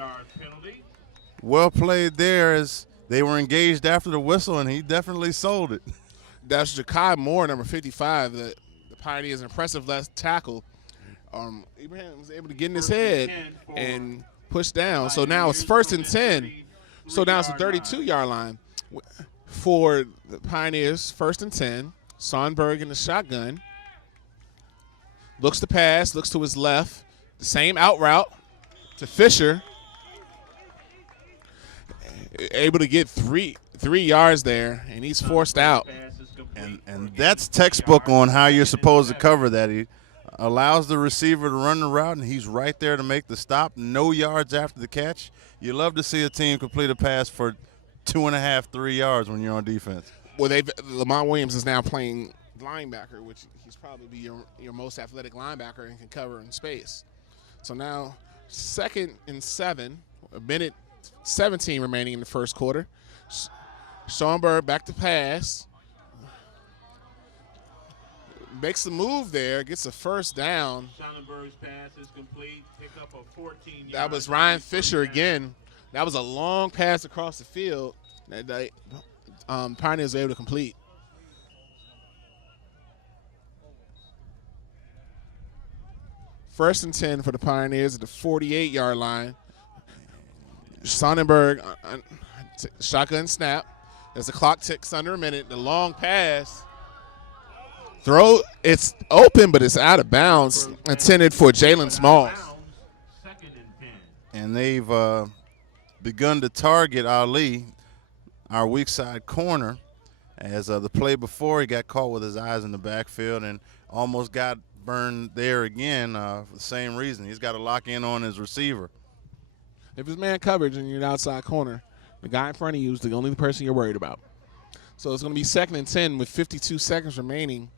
well played there as they were engaged after the whistle, and he definitely sold it. That's Ja'Kai Moore, number 55, the Pioneers' impressive left tackle. Ibrahim was able to get in his head and push down. So now it's 1st and 10. So now it's the 32-yard line for the Pioneers. 1st and 10. Sonnenberg in the shotgun. Looks to pass, looks to his left. The same out route to Fisher. Able to get three yards there, and he's forced out. And that's textbook on how you're supposed to cover that. He allows the receiver to run the route, and he's right there to make the stop. No yards after the catch. You love to see a team complete a pass for 2.5, 3 yards when you're on defense. Well, Lamont Williams is now playing linebacker, which he's probably be your most athletic linebacker and can cover in space. So now 2nd and 7, a minute 17 remaining in the first quarter. Schoenberg back to pass. Makes the move there, gets a first down. Schonenberg's pass is complete. Pick up a 14-yard. That was Ryan Fisher again. That was a long pass across the field that Pioneers were able to complete. First and 10 for the Pioneers at the 48-yard line. Sonnenberg, shotgun snap. As the clock ticks under a minute, the long pass. Throw, it's open, but it's out of bounds. Intended for Jalen Smalls. Second and 10. And they've begun to target Ali, our weak side corner, as the play before he got caught with his eyes in the backfield and almost got burned there again for the same reason. He's got to lock in on his receiver. If it's man coverage and you're the outside corner, the guy in front of you is the only person you're worried about. So it's going to be 2nd and 10 with 52 seconds remaining.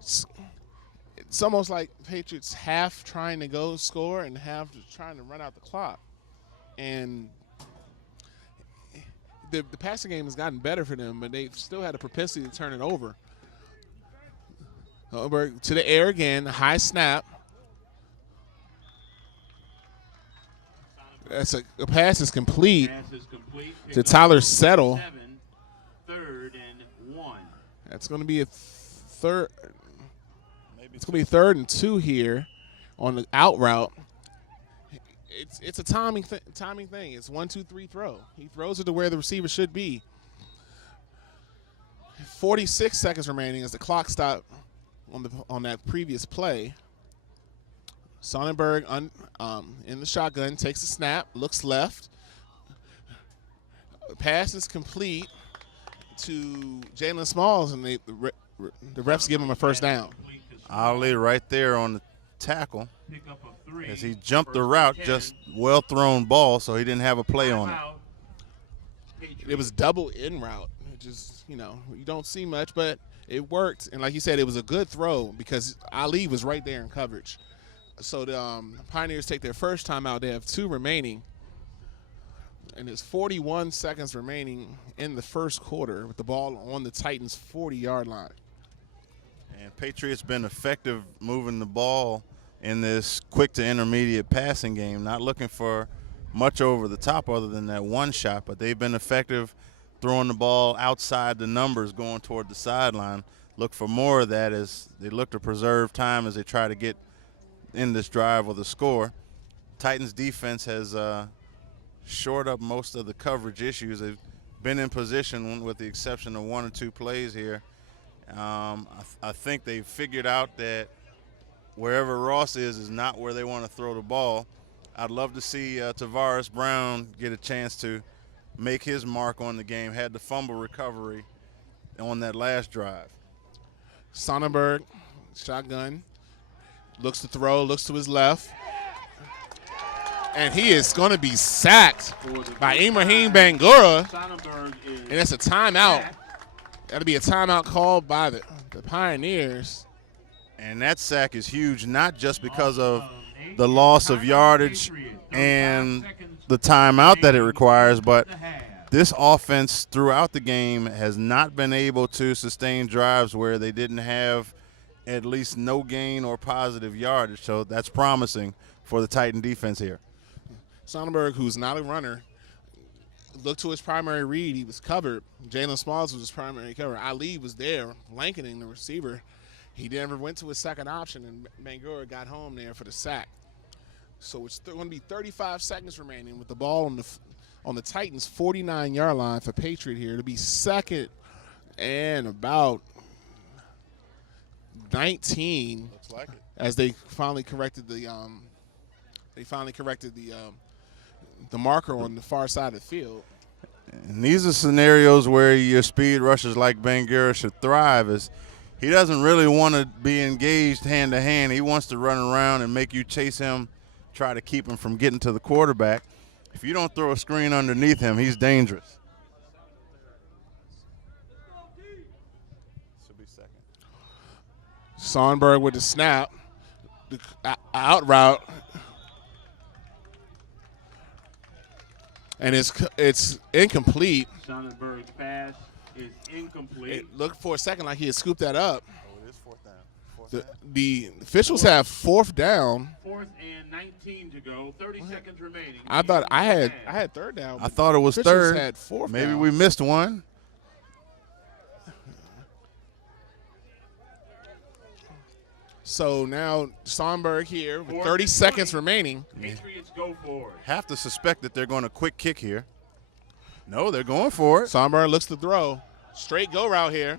It's almost like Patriots half trying to go score and half trying to run out the clock. And the passing game has gotten better for them, but they've still had a propensity to turn it over. To the air again, high snap. That's a pass is complete to Tyler Settle. 3rd and 1. That's going to be a third. It's going to be 3rd and 2 here on the out route. It's a timing thing. It's 1, 2, 3 throw. He throws it to where the receiver should be. 46 seconds remaining as the clock stopped on that previous play. Sonnenberg in the shotgun, takes a snap, looks left. Pass is complete to Jalen Smalls, and the refs give him a first down. Ali right there on the tackle as he jumped the route, just well-thrown ball, so he didn't have a play on it. It was double in route, which is, you don't see much, but it worked. And like you said, it was a good throw because Ali was right there in coverage. So the Pioneers take their first time out. They have 2 remaining. And there's 41 seconds remaining in the first quarter with the ball on the Titans' 40-yard line. And Patriots been effective moving the ball in this quick to intermediate passing game, not looking for much over the top other than that one shot, but they've been effective throwing the ball outside the numbers going toward the sideline. Look for more of that as they look to preserve time as they try to get in this drive with a score. Titans defense has shored up most of the coverage issues. They've been in position with the exception of 1 or 2 plays here. I think they've figured out that wherever Ross is not where they want to throw the ball. I'd love to see Tavares Brown get a chance to make his mark on the game. Had the fumble recovery on that last drive. Sonnenberg, shotgun, looks to throw, looks to his left. And he is going to be sacked by Ibrahim Bangura. And it's a timeout. That'll be a timeout called by the Pioneers. And that sack is huge, not just because of the loss of yardage and the timeout that it requires, but this offense throughout the game has not been able to sustain drives where they didn't have at least no gain or positive yardage. So that's promising for the Titan defense here. Sonnenberg, who's not a runner, looked to his primary read. He was covered. Jalen Smalls was his primary cover. Ali was there, blanketing the receiver. He never went to his second option, and Bangura got home there for the sack. So it's going to be 35 seconds remaining with the ball on the Titans' 49-yard line for Patriot here. It'll be 2nd and about 19. Looks like it. As they finally corrected the marker on the far side of the field. And these are scenarios where your speed rushers like Bangura should thrive. As he doesn't really want to be engaged hand-to-hand. He wants to run around and make you chase him, try to keep him from getting to the quarterback. If you don't throw a screen underneath him, he's dangerous. Should be 2nd. Sonberg with the snap. The out route. And it's incomplete. Sonnenberg's pass is incomplete. It looked for a second like he had scooped that up. Oh, it is fourth down. The officials have fourth down. 4th and 19 to go. 30 seconds remaining. I thought I had third down. I thought it was officials third. Had fourth Maybe down. we missed one. So now Sonberg here with 30 4th and seconds 20. remaining. Patriots go for it. Have to suspect that they're going to quick kick here. No, they're going for it. Sonberg looks to throw. Straight go route here.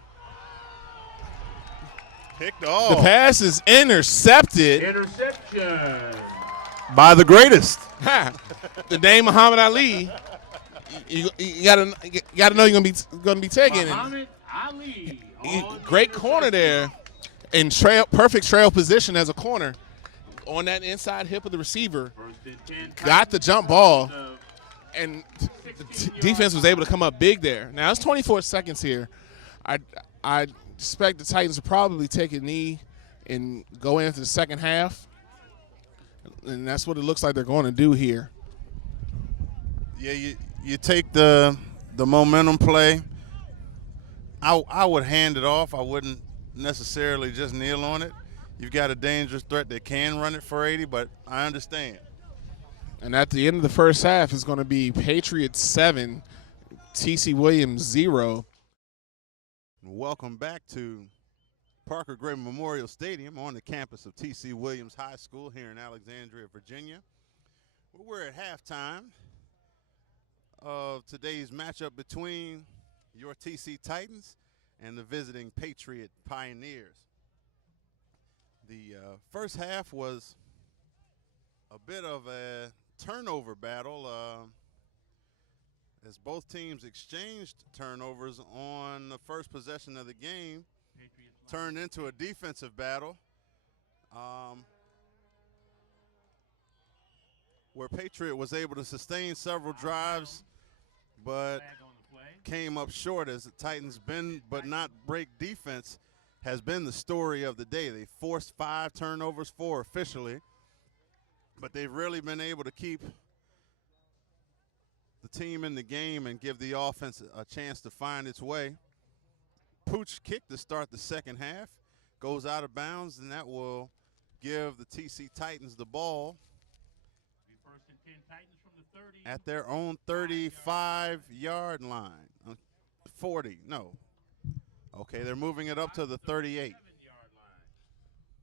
Picked The off pass is intercepted. Interception. by the greatest. The name Muhammad Ali. You gotta know you're gonna be taking it. Muhammad Ali. on Great the corner there, in perfect trail position as a corner, on that inside hip of the receiver. 1st and 10. Got the jump ball, Uh, and the defense was able to come up big there. Now it's 24 seconds here. I expect the Titans to probably take a knee and go into the second half, and that's what it looks like they're going to do here. Yeah, you take the momentum play. I would hand it off. I wouldn't necessarily just kneel on it. You've got a dangerous threat that can run it for 80, but I understand. And at the end of the first half, it's going to be Patriots 7, TC Williams 0. Welcome back to Parker Gray Memorial Stadium on the campus of T.C. Williams High School here in Alexandria, Virginia. We're at halftime of today's matchup between your T.C. Titans and the visiting Patriot Pioneers. The first half was a bit of a turnover battle as both teams exchanged turnovers on the first possession of the game. Turned into a defensive battle where Patriot was able to sustain several drives but came up short as the Titans bend but not break defense has been the story of the day. They forced 5 turnovers, 4 officially, but they've really been able to keep the team in the game and give the offense a chance to find its way. Pooch kick to start the second half goes out of bounds, and that will give the TC Titans the ball 1st and 10 Titans from the 30. at their own 35-yard line. 40, no. Okay, they're moving it up to the 38.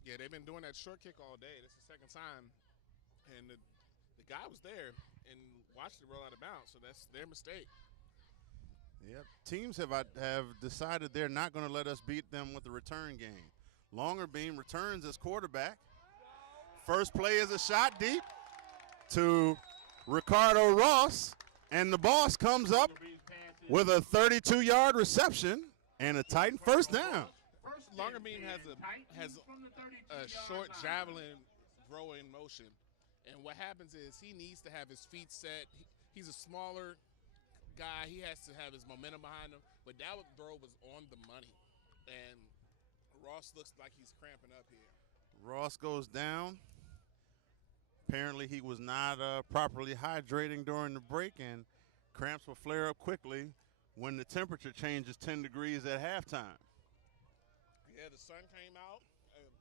Yeah, they've been doing that short kick all day. This is the second time. And the guy was there and watched it roll out of bounds, so that's their mistake. Yep. Teams have decided they're not going to let us beat them with the return game. Longerbeam returns as quarterback. First play is a shot deep to Ricardo Ross, and the boss comes up with a 32-yard reception and a Titan first down. Longerbeam has a short javelin throw in motion, and what happens is he needs to have his feet set. He's a smaller guy. He has to have his momentum behind him, but that throw was on the money, and Ross looks like he's cramping up here. Ross goes down. Apparently he was not properly hydrating during the break, and cramps will flare up quickly when the temperature changes 10 degrees at halftime. Yeah, the sun came out,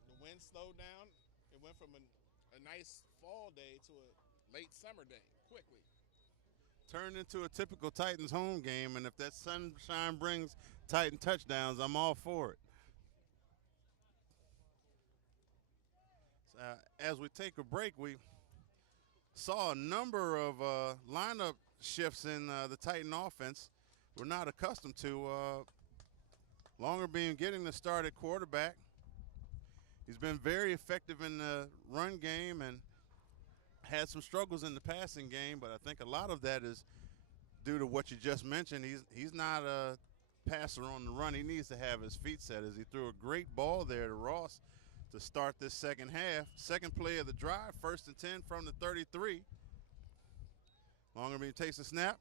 the wind slowed down. It went from a nice fall day to a late summer day quickly. Turned into a typical Titans home game, and if that sunshine brings Titan touchdowns, I'm all for it. As we take a break, we saw a number of lineup shifts in the Titan offense we're not accustomed to. Longerbeam getting the start at quarterback. He's been very effective in the run game and had some struggles in the passing game, but I think a lot of that is due to what you just mentioned. He's not a passer on the run. He needs to have his feet set as he threw a great ball there to Ross to start this second half. Second play of the drive, 1st and 10 from the 33. Longerbeam takes the snap,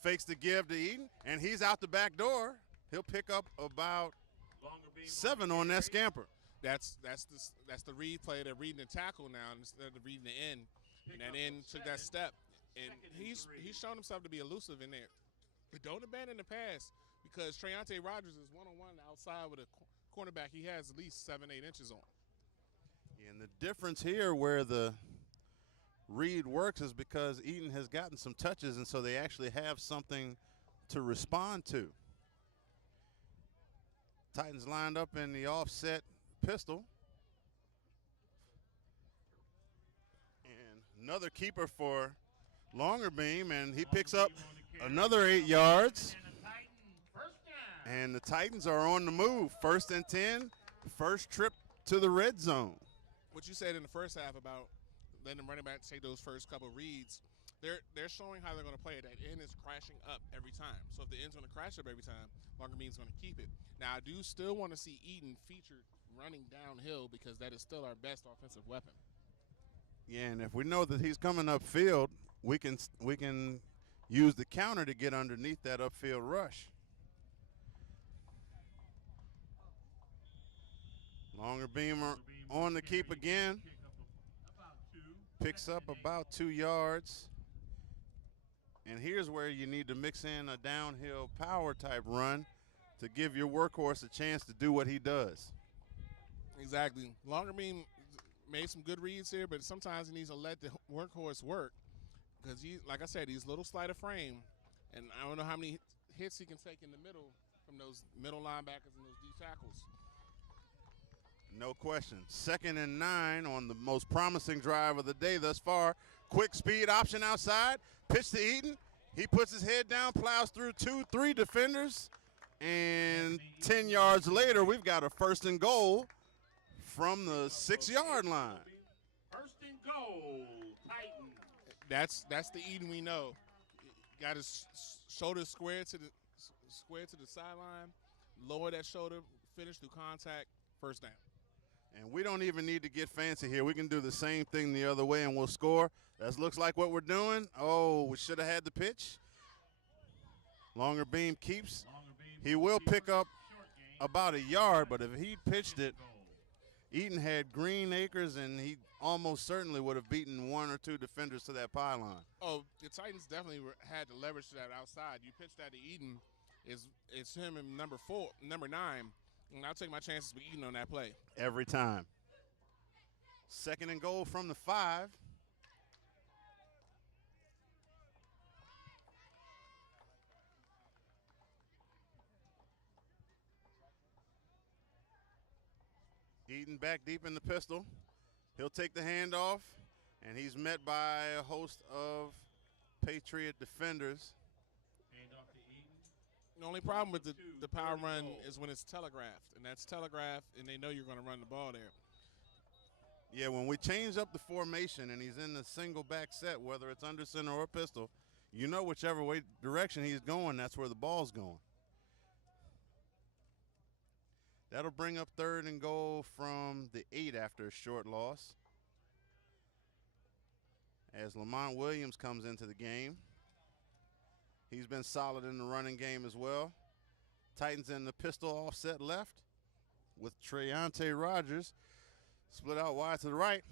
fakes the give to Eaton, and he's out the back door. He'll pick up about 7 on that scamper. That's the read play. They're reading the tackle now instead of reading the end, and that end took that step. And he's shown himself to be elusive in there. But don't abandon the pass because Treyante Rogers is one-on-one outside with a cornerback. He has at least 7-8 inches on. And the difference here where the read works is because Eaton has gotten some touches, and so they actually have something to respond to. Titans lined up in the offset pistol. And another keeper for Longer Beam, and he picks up another 8 yards. And the Titans are on the move. 1st and 10, first trip to the red zone. What you said in the first half about letting them running back take those first couple of reads, they're showing how they're going to play it. That end is crashing up every time. So if the end's going to crash up every time, Longer Beam's going to keep it. Now, I do still want to see Eaton featured running downhill because that is still our best offensive weapon. Yeah, and if we know that he's coming upfield, we can use the counter to get underneath that upfield rush. Longer Beamer on the keep again. Picks up about 2 yards. And here's where you need to mix in a downhill power type run to give your workhorse a chance to do what he does. Exactly. Longer Beam made some good reads here, but sometimes he needs to let the workhorse work because, like I said, he's a little slight of frame, and I don't know how many hits he can take in the middle from those middle linebackers and those D tackles. No question. 2nd and 9 on the most promising drive of the day thus far. Quick speed option outside. Pitch to Eaton. He puts his head down, plows through 2-3 defenders. And 10 yards later, we've got a 1st and goal from the 6-yard line. 1st and goal, Titans. That's the Eaton we know. Got his shoulder square to the sideline, lower that shoulder, finish through contact, 1st down. And we don't even need to get fancy here. We can do the same thing the other way and we'll score. That looks like what we're doing. Oh, we should have had the pitch. Longer Beam keeps. He will pick up about a yard, but if he pitched it, Eaton had green acres, and he almost certainly would have beaten 1 or 2 defenders to that pylon. Oh, the Titans definitely had to leverage to that outside. You pitch that to Eaton, it's him and number 9. And I'll take my chances with Eaton on that play. Every time. 2nd and goal from the 5. Eaton back deep in the pistol. He'll take the handoff, and he's met by a host of Patriot defenders. Handoff to Eaton. The only problem with the power run is when it's telegraphed, and that's telegraphed, and they know you're going to run the ball there. Yeah, when we change up the formation and he's in the single back set, whether it's under center or pistol, you know whichever way direction he's going, that's where the ball's going. That'll bring up 3rd and goal from the 8 after a short loss. As Lamont Williams comes into the game. He's been solid in the running game as well. Titans in the pistol offset left with Treyante Rogers. Split out wide to the right.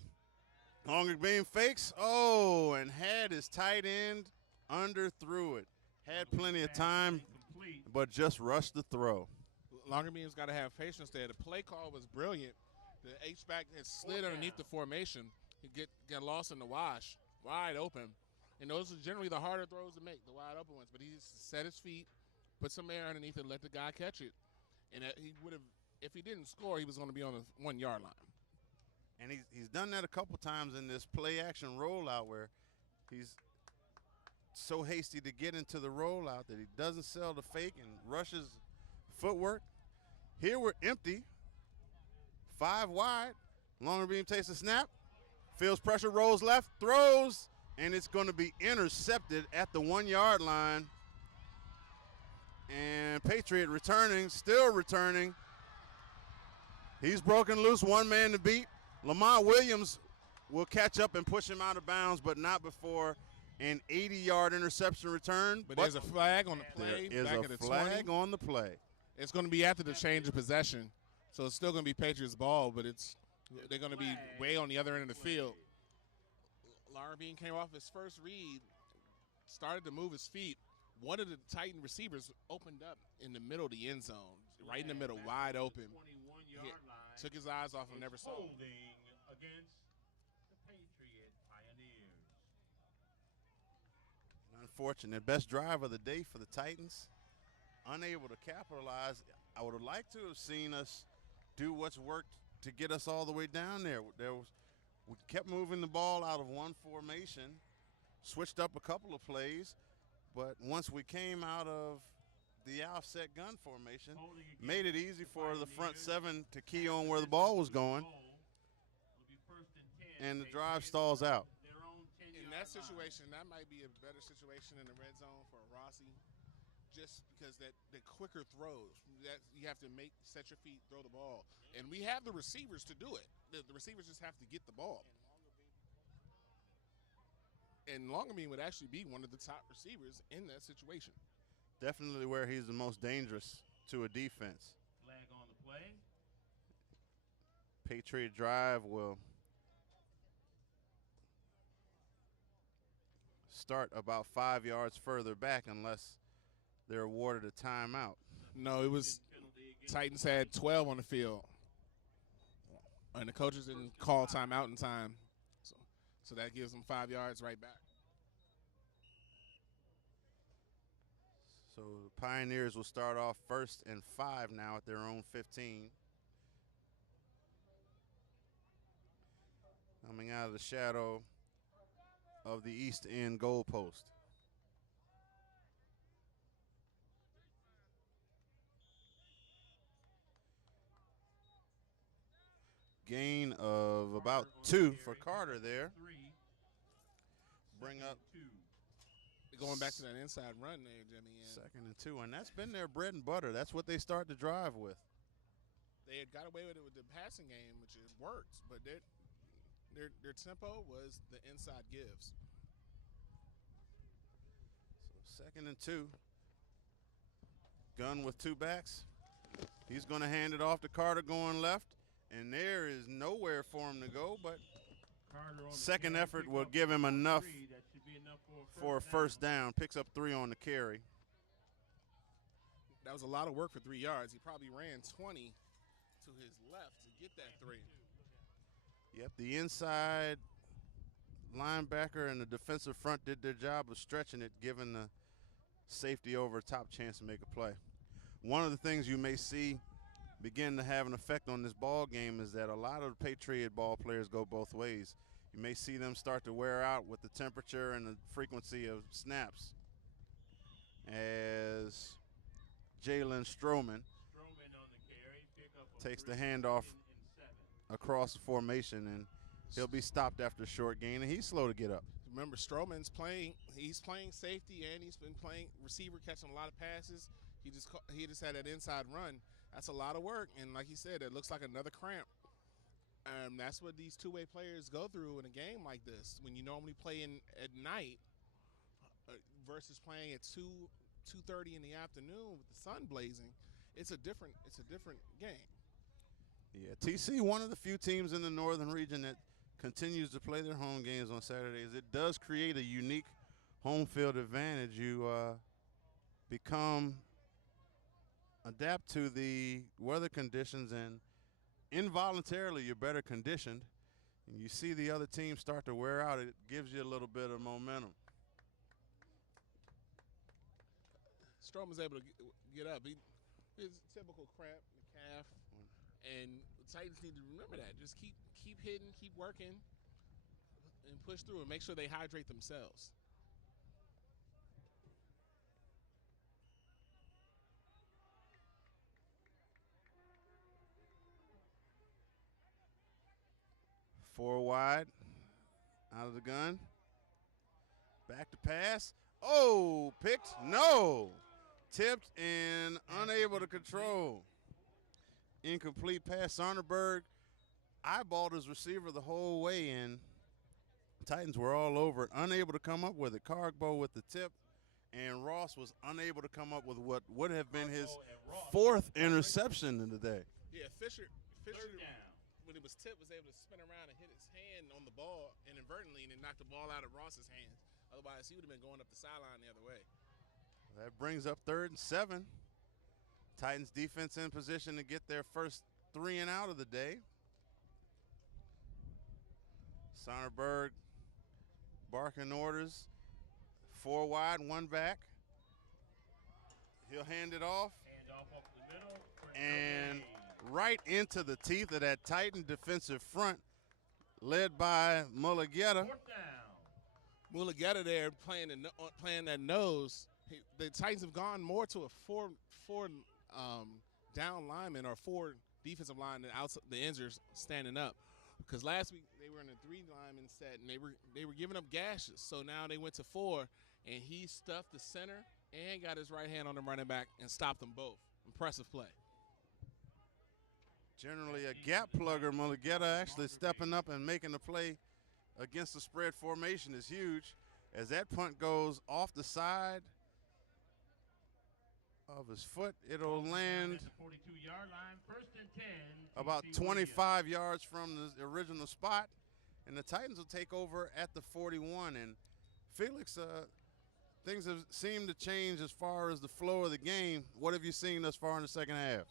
Longer Beam fakes. Oh, and had his tight end underthrew it. Had plenty of time, but just rushed the throw. Longer Beam's got to have patience there. The play call was brilliant. The H-back had slid underneath the formation. He get lost in the wash, wide open. And those are generally the harder throws to make, the wide open ones. But he just set his feet, put some air underneath it, and let the guy catch it. And he would have, if he didn't score, he was going to be on the 1-yard line. And he's done that a couple times in this play-action rollout where he's so hasty to get into the rollout that he doesn't sell the fake and rushes footwork. Here we're empty. 5 wide. Longer Beam takes a snap. Feels pressure, rolls left, throws, and it's going to be intercepted at the 1-yard line. And Patriot returning, still returning. He's broken loose, 1 man to beat. Lamont Williams will catch up and push him out of bounds, but not before an 80-yard interception return. But there's a flag on the play. There is back a at the flag 20. on the play. It's going to be after the change of possession. So it's still going to be Patriots ball, but they're going to be way on the other end of the field. Lauren Bean came off his first read, started to move his feet. One of the Titan receivers opened up in the middle of the end zone, right in the middle, wide open. Took his eyes off him, never saw him. Holding against the Patriot Pioneers. Unfortunate. Best drive of the day for the Titans. Unable to capitalize. I would have liked to have seen us do what's worked to get us all the way down there. We kept moving the ball out of one formation, switched up a couple of plays, but once we came out of the offset gun formation, made it easy for the front seven to key on where the ball was going, and the drive stalls out. In that situation, that might be a better situation in the red zone for Rossi, just because the quicker throws, that you have to set your feet, throw the ball. And we have the receivers to do it. The receivers just have to get the ball. And Longerbeam would actually be one of the top receivers in that situation. Definitely where he's the most dangerous to a defense. Flag on the play. Patriot drive will start about 5 yards further back unless they're awarded a timeout. No, it was Titans had 12 on the field, and the coaches didn't call timeout in time, so that gives them 5 yards right back. So the Pioneers will start off 1st and 5 now at their own 15. Coming out of the shadow of the east end goalpost. Gain of about 2 for Carter there. Bring up. Going back to that inside run there, Jimmy. 2nd and 2, and that's been their bread and butter. That's what they start the drive with. They had got away with it with the passing game, which it worked, but their tempo was the inside gives. So 2nd and 2. Gunn with 2 backs. He's going to hand it off to Carter going left, and there is nowhere for him to go, but second effort will give him enough for a first down. Picks up 3 on the carry. That was a lot of work for 3 yards. He probably ran 20 to his left to get that 3. Yep, the inside linebacker and the defensive front did their job of stretching it, giving the safety over top chance to make a play. One of the things you may see begin to have an effect on this ball game is that a lot of the Patriot ball players go both ways. You may see them start to wear out with the temperature and the frequency of snaps as Jalen Stroman takes the handoff across the formation, and he'll be stopped after a short gain, and he's slow to get up. Remember, Stroman's he's playing safety, and he's been playing receiver, catching a lot of passes. He just had that inside run. That's a lot of work, and like you said, it looks like another cramp. That's what these two-way players go through in a game like this. When you normally play at night versus playing at 2:30 in the afternoon with the sun blazing, it's a different game. Yeah, TC, one of the few teams in the northern region that continues to play their home games on Saturdays. It does create a unique home field advantage. You adapt to the weather conditions, and involuntarily you're better conditioned. And you see the other team start to wear out, it gives you a little bit of momentum. Stroman's able to get up. His typical cramp in the calf. And the Titans need to remember that. Just keep hitting, keep working, and push through and make sure they hydrate themselves. Four wide, out of the gun. Back to pass. Oh, picked? No. Tipped and unable to control. Incomplete pass. Sonderberg eyeballed his receiver the whole way, and Titans were all over it, unable to come up with it. Cargbo with the tip, and Ross was unable to come up with what would have been his 4th interception in the day. Yeah, Fisher, Third down. when it was tipped, was able to spin around and hit his hand on the ball inadvertently and then knock the ball out of Ross's hands. Otherwise, he would have been going up the sideline the other way. That brings up 3rd and 7. Titans defense in position to get their first 3 and out of the day. Sonnerberg barking orders. 4 wide, 1 back. He'll hand it off. Hand off up the middle. And right into the teeth of that Titan defensive front, led by Mulligetta. 4th down. Mulligetta there playing that nose. The Titans have gone more to a four down lineman or 4 defensive line than outside the ends standing up. Because last week they were in a 3 lineman set and they were giving up gashes. So now they went to 4, and he stuffed the center and got his right hand on the running back and stopped them both. Impressive play. Generally a gap plugger. Mulligetta actually stepping up and making the play against the spread formation is huge. As that punt goes off the side of his foot, it'll land 42-yard line, 1st and 10. about 25 yards from the original spot, and the Titans will take over at the 41. And Felix, things have seemed to change as far as the flow of the game. What have you seen thus far in the second half?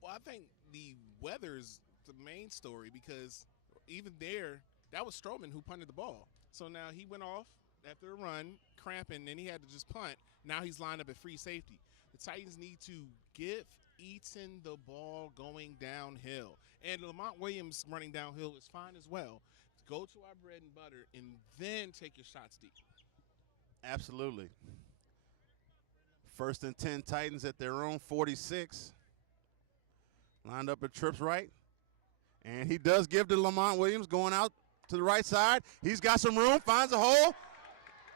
Well, I think the weather is the main story, because even there, that was Stroman who punted the ball. So now he went off after a run, cramping, and then he had to just punt. Now he's lined up at free safety. The Titans need to give Eaton the ball going downhill. And Lamont Williams running downhill is fine as well. Go to our bread and butter and then take your shots deep. Absolutely. 1st and 10, Titans at their own 46. Lined up at Tripp's right. And he does give to Lamont Williams going out to the right side. He's got some room, finds a hole.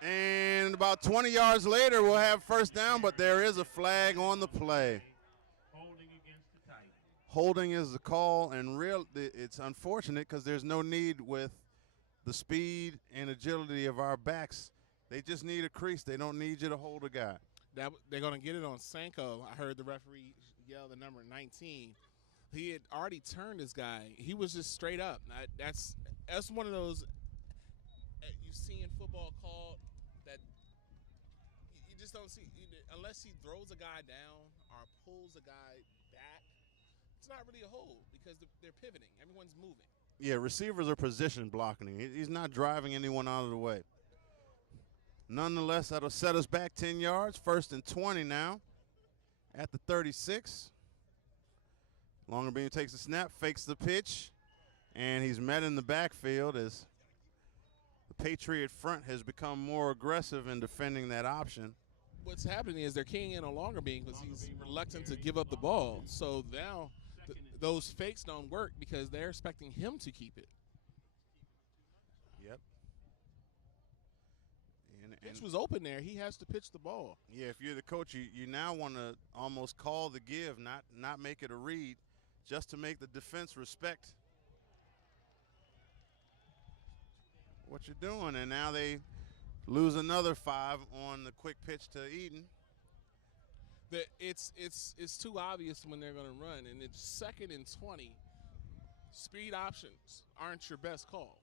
And about 20 yards later, we'll have 1st down, but there is a flag on the play. Holding against the Titans. Holding is the call, and it's unfortunate because there's no need with the speed and agility of our backs. They just need a crease. They don't need you to hold a guy. They're going to get it on Sanko. I heard the referee yell the number 19. He had already turned this guy. He was just straight up. That's one of those you see in football called that you just don't see unless he throws a guy down or pulls a guy back. It's not really a hold because they're pivoting. Everyone's moving. Yeah, receivers are position blocking. He's not driving anyone out of the way. Nonetheless, that'll set us back 10 yards. 1st and 20 now at the 36. Longerbeam takes the snap, fakes the pitch, and he's met in the backfield as the Patriot front has become more aggressive in defending that option. What's happening is they're keying in on Longerbeam because he's reluctant to give up the ball. So now those fakes don't work because they're expecting him to keep it. Yep. Pitch was open there. He has to pitch the ball. Yeah, if you're the coach, you now want to almost call the give, not make it a read, just to make the defense respect what you're doing. And now they lose another 5 on the quick pitch to Eaton. It's too obvious when they're going to run, and it's 2nd and 20. Speed options aren't your best call.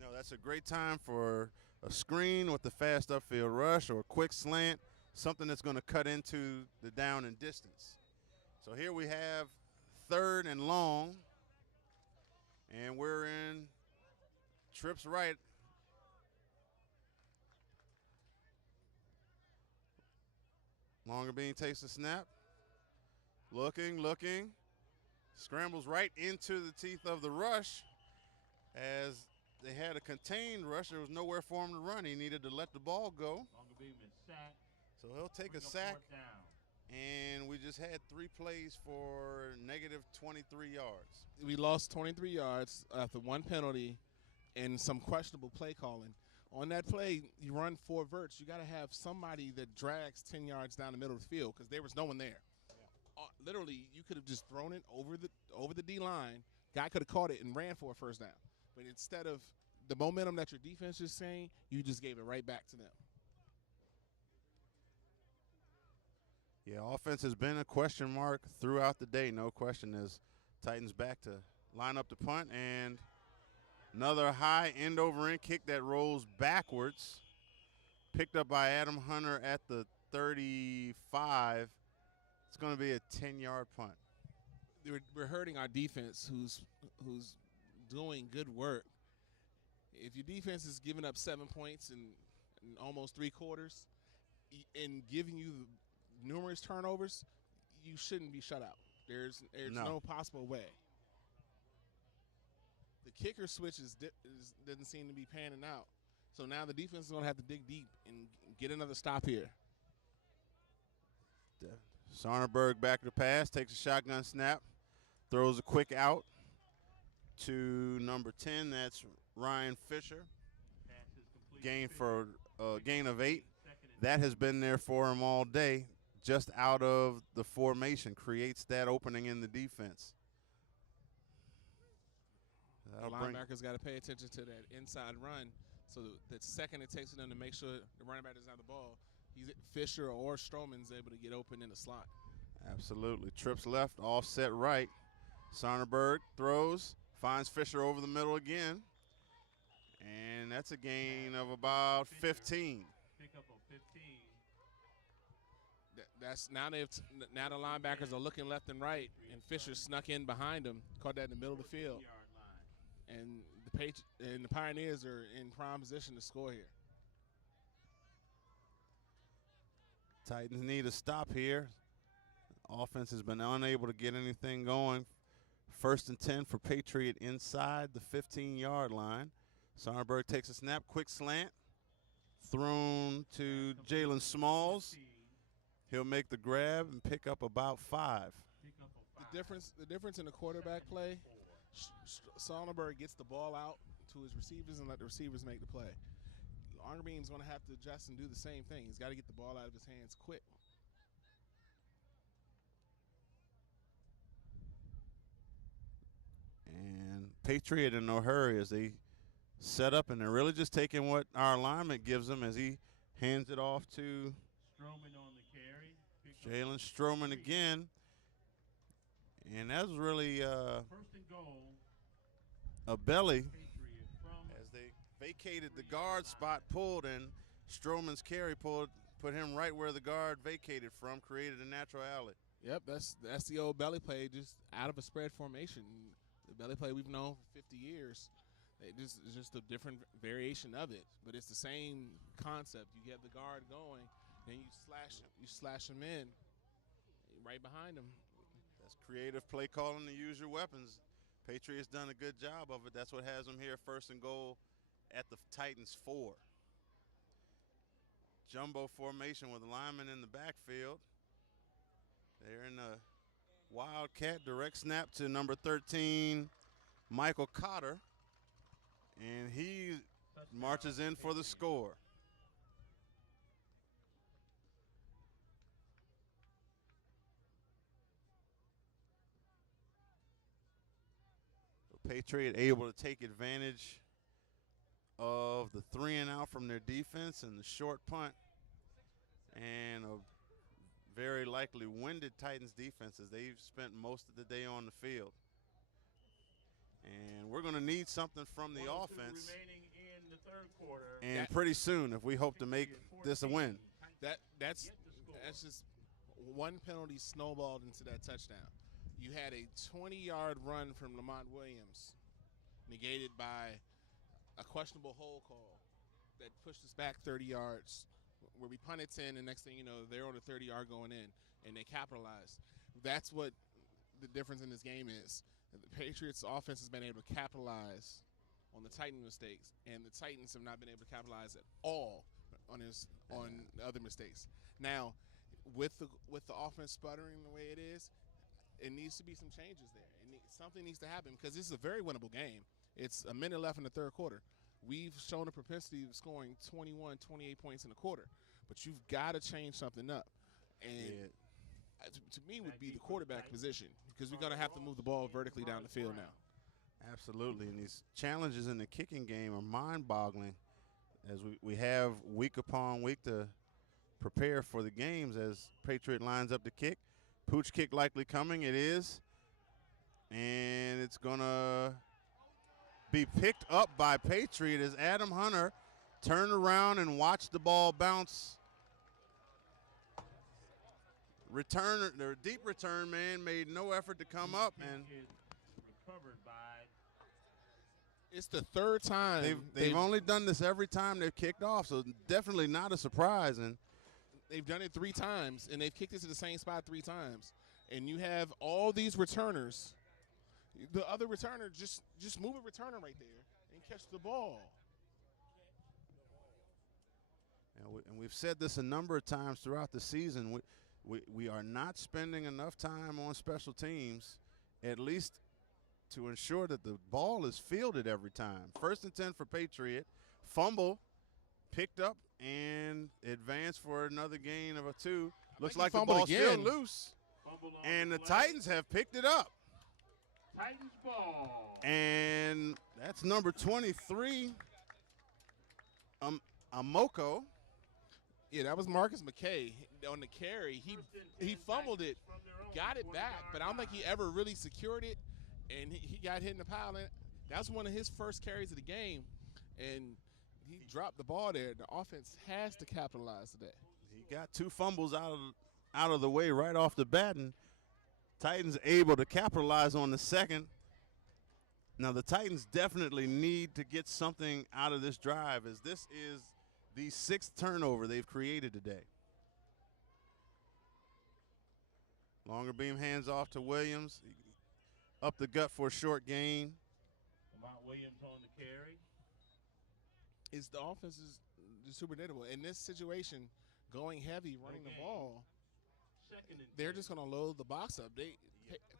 No, that's a great time for a screen with the fast upfield rush or a quick slant, something that's going to cut into the down and distance. So here we have 3rd and long, and we're in Tripp's right. Longerbeam takes the snap. Looking. Scrambles right into the teeth of the rush. As they had a contained rush, there was nowhere for him to run. He needed to let the ball go. Longerbeam is sacked. So he'll take a sack. And we just had 3 plays for negative 23 yards. We lost 23 yards after 1 penalty and some questionable play calling. On that play, you run 4 verts. You got to have somebody that drags 10 yards down the middle of the field because there was no one there. Yeah. Literally, you could have just thrown it over the D-line. Guy could have caught it and ran for a 1st down. But instead of the momentum that your defense is saying, you just gave it right back to them. Yeah, offense has been a question mark throughout the day. No question. As Titans back to line up the punt, and another high end over end kick that rolls backwards. Picked up by Adam Hunter at the 35. It's going to be a 10-yard punt. We're hurting our defense, who's doing good work. If your defense is giving up 7 points in almost 3 quarters and giving you numerous turnovers, you shouldn't be shut out. There's no possible way. The kicker switch doesn't seem to be panning out. So now the defense is going to have to dig deep and get another stop here. Sonnerberg back to pass, takes a shotgun snap, throws a quick out to number 10. That's Ryan Fisher. Gain of 8. That has been there for him all day, just out of the formation, creates that opening in the defense. The linebackers got to pay attention to that inside run. So the second it takes them to make sure the running back doesn't have the ball, Fisher or Stroman's able to get open in the slot. Absolutely. Trips left, offset right. Sonnerberg throws, finds Fisher over the middle again. And that's a gain of about 15. Pick up on 15. Now the linebackers are looking left and right, and Fisher snuck in behind him, caught that in the middle of the field. And the Pioneers are in prime position to score here. Titans need a stop here. Offense has been unable to get anything going. 1st and 10 for Patriot inside the 15-yard line. Sonnerberg takes a snap, quick slant, thrown to Jalen Smalls. He'll make the grab and pick up about 5. The difference in the quarterback play, Sonnerberg gets the ball out to his receivers and let the receivers make the play. Arnbeam's going to have to adjust and do the same thing. He's got to get the ball out of his hands quick. And Patriot in no hurry as they set up, and they're really just taking what our alignment gives them as he hands it off to Stroman on the carry. Jalen Stroman again. And that was really 1st and goal. A belly as they vacated the guard spot, pulled, and Stroman's carry put him right where the guard vacated from, created a natural alley. Yep, that's the old belly play, just out of a spread formation. The belly play we've known for 50 years. It's just a different variation of it, but it's the same concept. You get the guard going, then you slash him in right behind him. That's creative play calling to use your weapons. Patriots done a good job of it. That's what has them here 1st and goal at the Titans 4. Jumbo formation with a lineman in the backfield. They're in the Wildcat, direct snap to number 13, Michael Cotter. And he marches in for the score. Patriot able to take advantage of the 3-and-out from their defense and the short punt, and a very likely winded Titans defense as they've spent most of the day on the field. And we're going to need something from the offense remaining in the 3rd quarter. And pretty soon if we hope to make this a win. That's just one penalty snowballed into that touchdown. You had a 20-yard run from Lamont Williams, negated by a questionable hold call that pushed us back 30 yards, where we punted 10, and next thing you know, they're on the 30-yard going in, and they capitalized. That's what the difference in this game is. The Patriots' offense has been able to capitalize on the Titans' mistakes, and the Titans have not been able to capitalize at all on other mistakes. Now, with the offense sputtering the way it is, it needs to be some changes there. Something needs to happen because this is a very winnable game. It's a minute left in the 3rd quarter. We've shown a propensity of scoring 21, 28 points in a quarter, but you've got to change something up. And to me would be the quarterback position, because we're going to have to move the ball vertically down the field now. Absolutely, and these challenges in the kicking game are mind-boggling as we have week upon week to prepare for the games as Patriot lines up the kick. Pooch kick likely coming. It is. And it's going to be picked up by Patriot as Adam Hunter turned around and watched the ball bounce. The deep return man made no effort to come up, and recovered by. It's the third time. They've only done this every time they've kicked off, so definitely not a surprise. And they've done it 3 times, and they've kicked it to the same spot 3 times. And you have all these returners. The other returner, just move a returner right there and catch the ball. And we've said this a number of times throughout the season. We are not spending enough time on special teams, at least to ensure that the ball is fielded every time. 1st and 10 for Patriot. Fumble, picked up, and advanced for another gain of a 2. Looks like the ball's still loose. And the Titans have picked it up. Titans ball. And that's number 23, Amoko. Yeah, that was Marcus McKay on the carry. He fumbled it, got it back, but I don't think he ever really secured it, and he got hit in the pile. And that was one of his first carries of the game, and he dropped the ball there. The offense has to capitalize today. He got 2 fumbles out of the way right off the bat, and Titans able to capitalize on the second. Now the Titans definitely need to get something out of this drive, as this is the 6th turnover they've created today. Longer beam hands off to Williams. Up the gut for a short gain. Lamont Williams on the carry. The offense is super hittable. In this situation, going heavy, running the ball, they're just going to load the box up.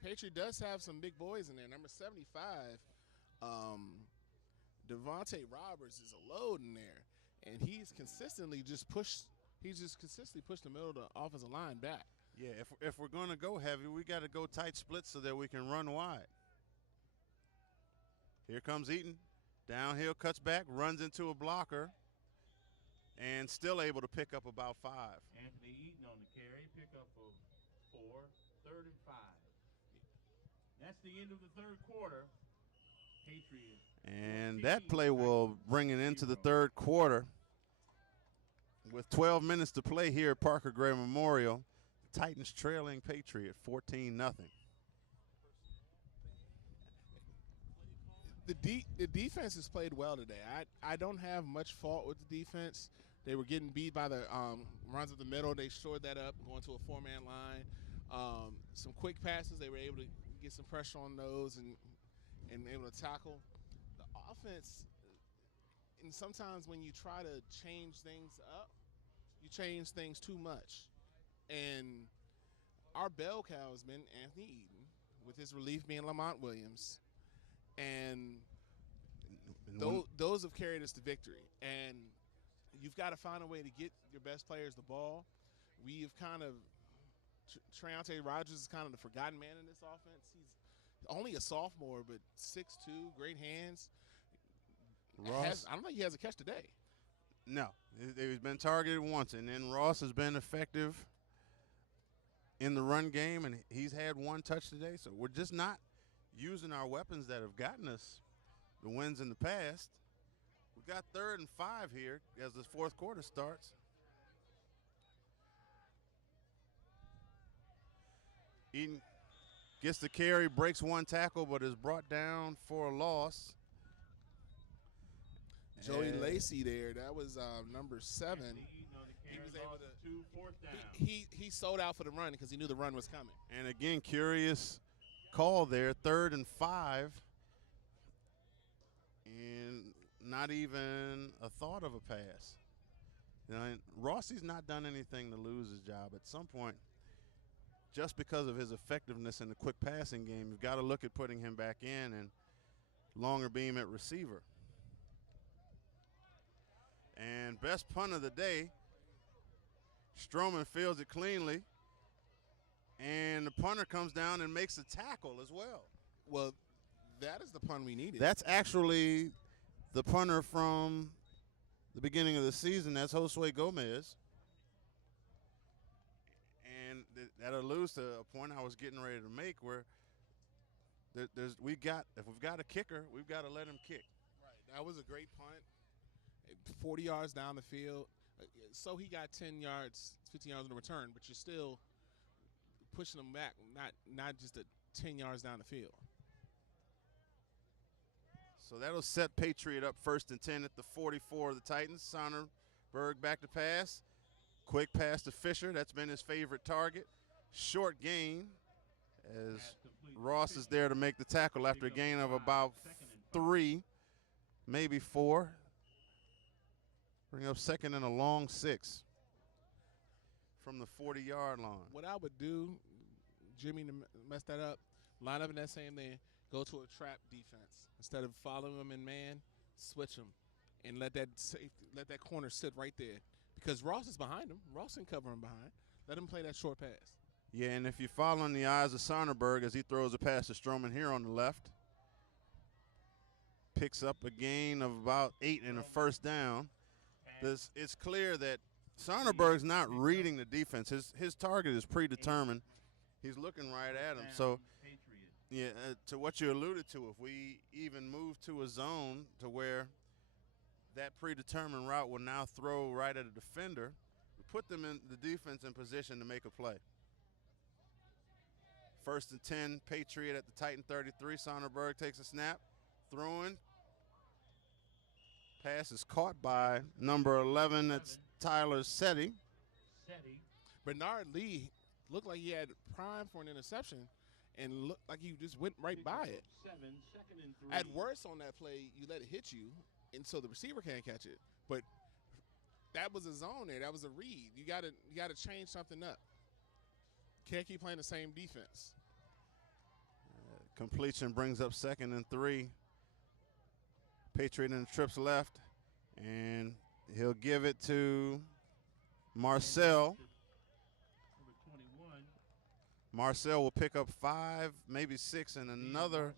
Patriot does have some big boys in there. Number 75, Devontae Roberts is a load in there. And he's consistently pushed the middle of the offensive line back. Yeah, if we're going to go heavy, we got to go tight splits so that we can run wide. Here comes Eaton. Downhill, cuts back, runs into a blocker, and still able to pick up about 5. Anthony Eaton on the carry, pick up of 4, 3rd and 5. That's the end of the 3rd quarter. Patriots. And that play will bring it into the 3rd quarter. With 12 minutes to play here at Parker Gray Memorial, Titans trailing Patriot 14-0. The defense has played well today. I don't have much fault with the defense. They were getting beat by the runs of the middle. They shored that up, going to a 4-man line. Some quick passes, they were able to get some pressure on those and able to tackle. The offense, and sometimes when you try to change things up, you change things too much. And our bell cow has been Anthony Eaton, with his relief being Lamont Williams. And those have carried us to victory. And you've got to find a way to get your best players the ball. We have kind of Treontae Rogers is kind of the forgotten man in this offense. He's only a sophomore, but 6'2", great hands. Ross, I don't think he has a catch today. No, he's been targeted once, and then Ross has been effective in the run game, and he's had 1 touch today. So we're just not using our weapons that have gotten us the wins in the past. We've got 3rd and 5 here as the 4th quarter starts. Eaton gets the carry, breaks 1 tackle, but is brought down for a loss. Joey Lacey there, that was number 7. He was able to. He sold out for the run because he knew the run was coming. And again, curious call there, 3rd and 5, and not even a thought of a pass. Rossi's not done anything to lose his job. At some point, just because of his effectiveness in the quick passing game, you've got to look at putting him back in and longer beam at receiver. And best punt of the day, Stroman fields it cleanly, and the punter comes down and makes a tackle as well. Well, that is the punt we needed. That's actually the punter from the beginning of the season. That's Josue Gomez. that alludes to a point I was getting ready to make, where if we've got a kicker, we've got to let him kick. Right. That was a great punt. 40 yards down the field. So he got 10 yards, 15 yards on the return, but you're still pushing him back, not just 10 yards down the field. So that'll set Patriot up 1st and 10 at the 44 of the Titans. Sonnerberg back to pass. Quick pass to Fisher. That's been his favorite target. Short gain as Ross is there to make the tackle after a gain of about 3, maybe 4. Bring up 2nd and a long 6 from the 40-yard line. What I would do, Jimmy, to mess that up, line up in that same thing, go to a trap defense. Instead of following them in man, switch them and let that corner sit right there. Because Ross is behind him. Ross can cover him behind. Let him play that short pass. Yeah, and if you're following the eyes of Sonnerberg as he throws a pass to Stroman here on the left, picks up a gain of about 8 and a 1st down. It's clear that Sonnerberg's not reading the defense. His target is predetermined. He's looking right at him. So, yeah, to what you alluded to, if we even move to a zone to where that predetermined route will now throw right at a defender, we put them in the defense in position to make a play. 1st and 10, Patriot at the Titan 33. Sonnerberg takes a snap, throwing. Pass is caught by number 11. That's Tyler Setti. Bernard Lee looked like he had prime for an interception and looked like he just went right by it. 2nd and 3. At worst on that play, you let it hit you, and so the receiver can't catch it. But that was a zone there. That was a read. You gotta change something up. Can't keep playing the same defense. Completion brings up 2nd and 3. Patriot in the trips left, and he'll give it to Marcel. Number 21. Marcel will pick up 5, maybe 6, and another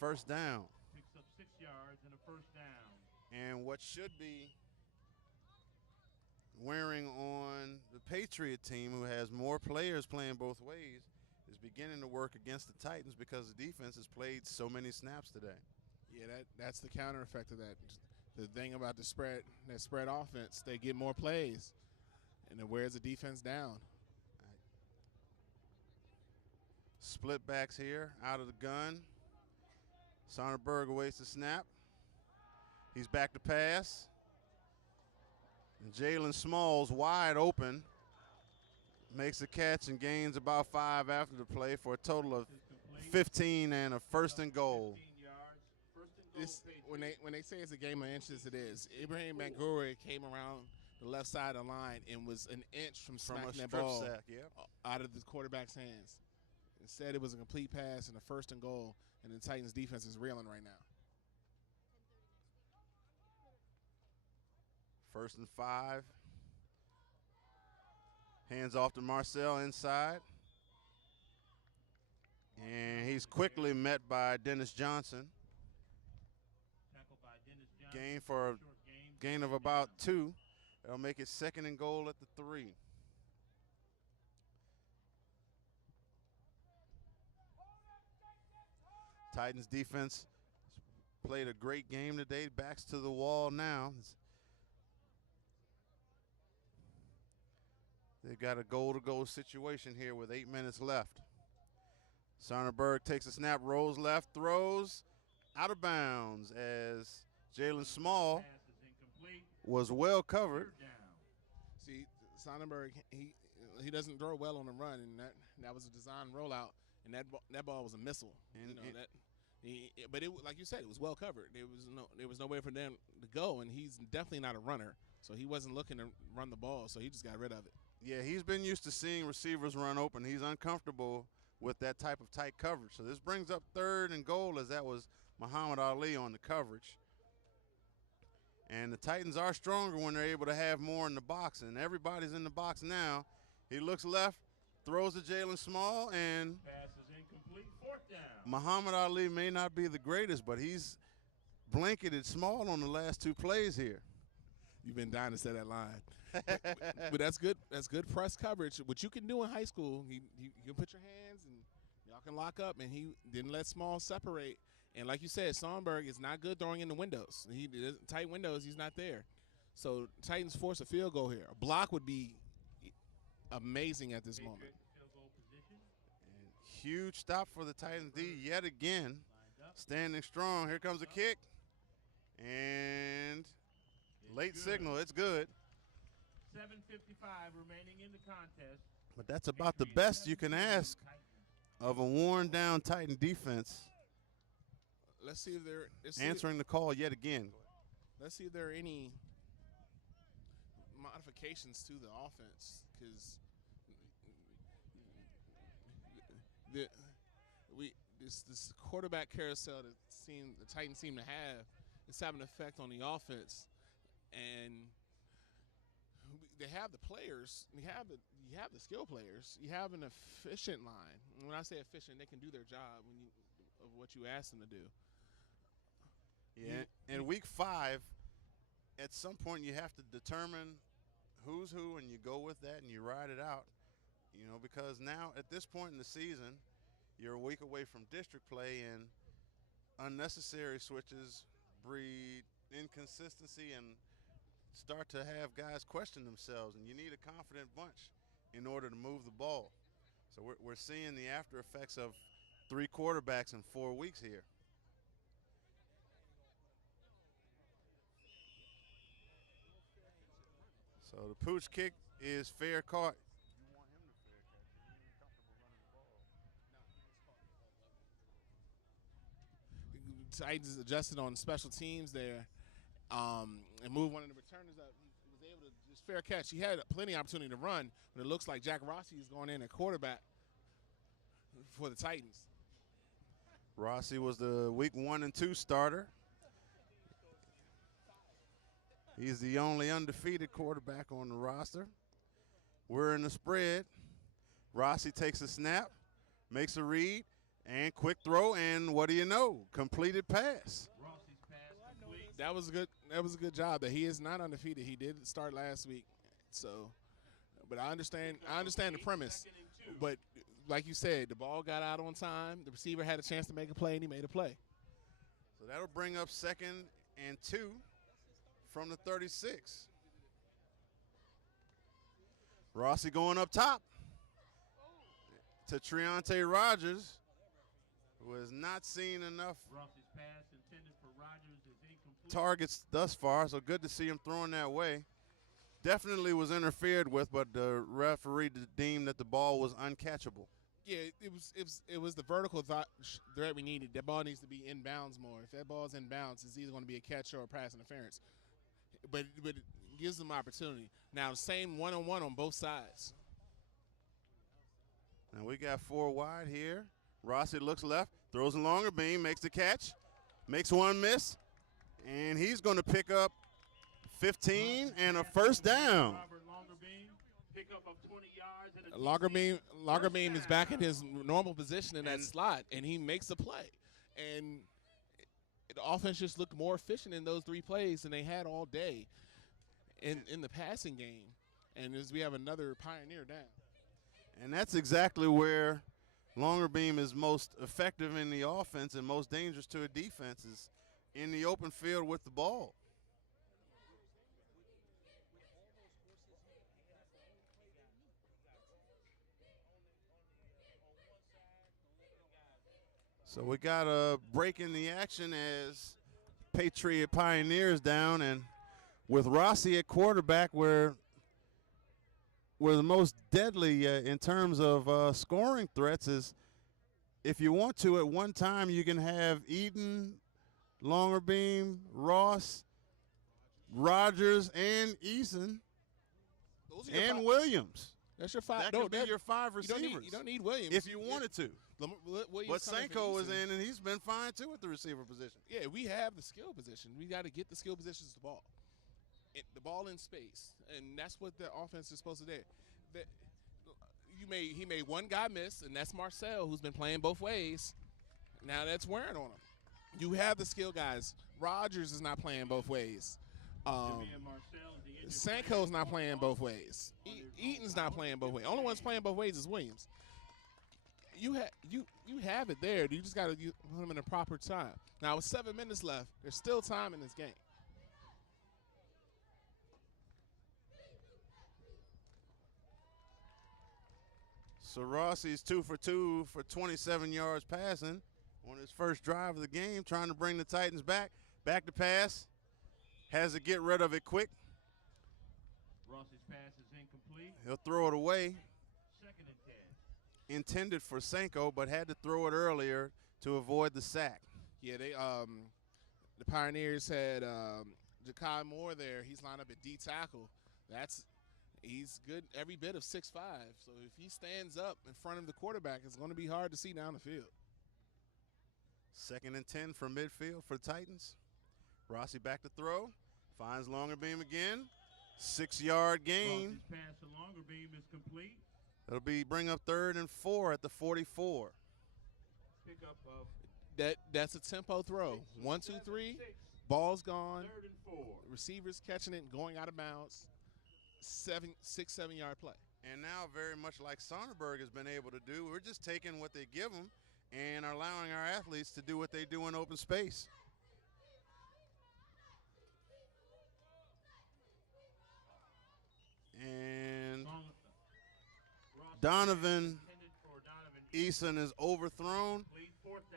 Marcel 1st down. picks up 6 yards and a 1st down. And what should be wearing on the Patriot team, who has more players playing both ways, is beginning to work against the Titans because the defense has played so many snaps today. Yeah, that's the counter effect of that. The thing about that spread offense, they get more plays, and it wears the defense down. Split backs here, out of the gun. Sonnerberg awaits the snap. He's back to pass. And Jalen Smalls wide open. Makes a catch and gains about 5 after the play for a total of 15 and a 1st and goal. When they say it's a game of inches, it is. Ibrahim Bangura came around the left side of the line and was an inch from smacking that ball out of the quarterback's hands. Instead, it was a complete pass and a 1st and goal, and the Titans defense is reeling right now. 1st and 5. Hands off to Marcel inside. And he's quickly met by Dennis Johnson. Gain of about 2. That'll make it 2nd and goal at the 3. Titans defense played a great game today. Backs to the wall now. They've got a goal-to-goal situation here with 8 minutes left. Sonnerberg takes a snap, rolls left, throws out of bounds as Jalen Small was well covered. See, Sonnerberg, he doesn't throw well on the run, and that was a design rollout, and that ball was a missile. But like you said, it was well covered. There was no way for them to go, and he's definitely not a runner, so he wasn't looking to run the ball, so he just got rid of it. Yeah, he's been used to seeing receivers run open. He's uncomfortable with that type of tight coverage. So this brings up 3rd and goal, as that was Muhammad Ali on the coverage. And the Titans are stronger when they're able to have more in the box, and everybody's in the box now. He looks left, throws to Jalen Small, and pass is incomplete. 4th down. Muhammad Ali may not be the greatest, but he's blanketed Small on the last 2 plays here. You've been dying to say that line. But that's good. That's good press coverage. What you can do in high school, you can put your hands and y'all can lock up, and he didn't let Small separate. And like you said, Sonberg is not good throwing in the windows. Tight windows, he's not there. So Titans force a field goal here. A block would be amazing at this moment. Field goal position. And huge stop for the Titans D yet again. Standing strong. Here comes a kick. And late signal. It's good. 7:55 remaining in the contest. But that's about the best you can ask of a worn-down Titan defense. Let's see if they're answering the call yet again. Let's see if there are any modifications to the offense, because this quarterback carousel that the Titans seem to have is having an effect on the offense, and they have the players. You have the skill players. You have an efficient line. When I say efficient, they can do their job of what you ask them to do. Yeah, in week 5, at some point you have to determine who's who, and you go with that and you ride it out, because now at this point in the season, you're a week away from district play, and unnecessary switches breed inconsistency and start to have guys question themselves, and you need a confident bunch in order to move the ball. So we're seeing the after effects of 3 quarterbacks in 4 weeks here. So the pooch kick is fair caught. You want him to fair catch. He's comfortable running the ball. Titans adjusted on special teams there, and moved one of the returners up. He was able to just fair catch. He had plenty of opportunity to run, but it looks like Jack Rossi is going in at quarterback for the Titans. Rossi was the week 1 and 2 starter. He's the only undefeated quarterback on the roster. We're in the spread. Rossi takes a snap, makes a read, and quick throw, and what do you know? Completed pass. Rossi's pass complete. That was a good job. That he is not undefeated. He did start last week, so. But I understand the premise. But like you said, the ball got out on time. The receiver had a chance to make a play, and he made a play. So that'll bring up 2nd and 2 from the 36. Rossi going up top to Treonte Rogers, who has not seen enough Rossi's pass intended for Rogers is incomplete. targets thus far, so good to see him throwing that way. Definitely was interfered with, but the referee deemed that the ball was uncatchable. Yeah, it was the vertical threat we needed. That ball needs to be inbounds more. If that ball's inbounds, it's either going to be a catch or a pass interference. But it gives them opportunity. Now, same one-on-one on both sides. Now we got 4 wide here. Rossi looks left, throws a longer beam, makes the catch, makes one miss, and he's going to pick up 15 and a first down. Robert Longerbeam, pickup of 20 yards and a Longerbeam is back in his normal position in that slot, and he makes a play. And the offense just looked more efficient in those 3 plays than they had all day in the passing game. And as we have another Pioneer down. And that's exactly where Longerbeam is most effective in the offense and most dangerous to a defense, is in the open field with the ball. So we got a break in the action as Patriot Pioneers down, and with Rossi at quarterback, we're the most deadly in terms of scoring threats. Is if you want to, at one time you can have Eden, Longerbeam, Ross, Rogers, and Eason, and Williams. That's your 5. That could be your 5 receivers. You don't need Williams if you wanted to. But Senko is in, and he's been fine too at the receiver position. Yeah, we have the skill position. We got to get the skill positions to the ball. The ball in space, and that's what the offense is supposed to do. He made one guy miss, and that's Marcel, who's been playing both ways. Now that's wearing on him. You have the skill guys. Rogers is not playing both ways. Jimmy and Marcel is the injured Sanko's not playing player. both ways. Eaton's not playing both ways. Only one's playing both ways is Williams. You have it there. You just got to put him in the proper time. Now with 7 minutes left, there's still time in this game. So Rossi's 2 for 2 for 27 yards passing on his first drive of the game, trying to bring the Titans back. Back to pass. Has to get rid of it quick. Rossi's pass is incomplete. He'll throw it away. 2nd and 10. Intended for Sanko, but had to throw it earlier to avoid the sack. Yeah, the Pioneers had Jakai Moore there. He's lined up at D tackle. He's good every bit of 6'5". So if he stands up in front of the quarterback, it's going to be hard to see down the field. 2nd and 10 from midfield for the Titans. Rossi back to throw. Finds longer beam again. 6-yard gain. Rossi's pass to longer beam is complete. It'll be bring up 3rd and 4 at the 44. Pickup of That's a tempo throw. 1, 2, 3. Ball's gone. 3rd and 4. Receivers catching it and going out of bounds. 6, 7-yard play. And now, very much like Sonderberg has been able to do, we're just taking what they give them and are allowing our athletes to do what they do in open space. And Donovan Eason is overthrown,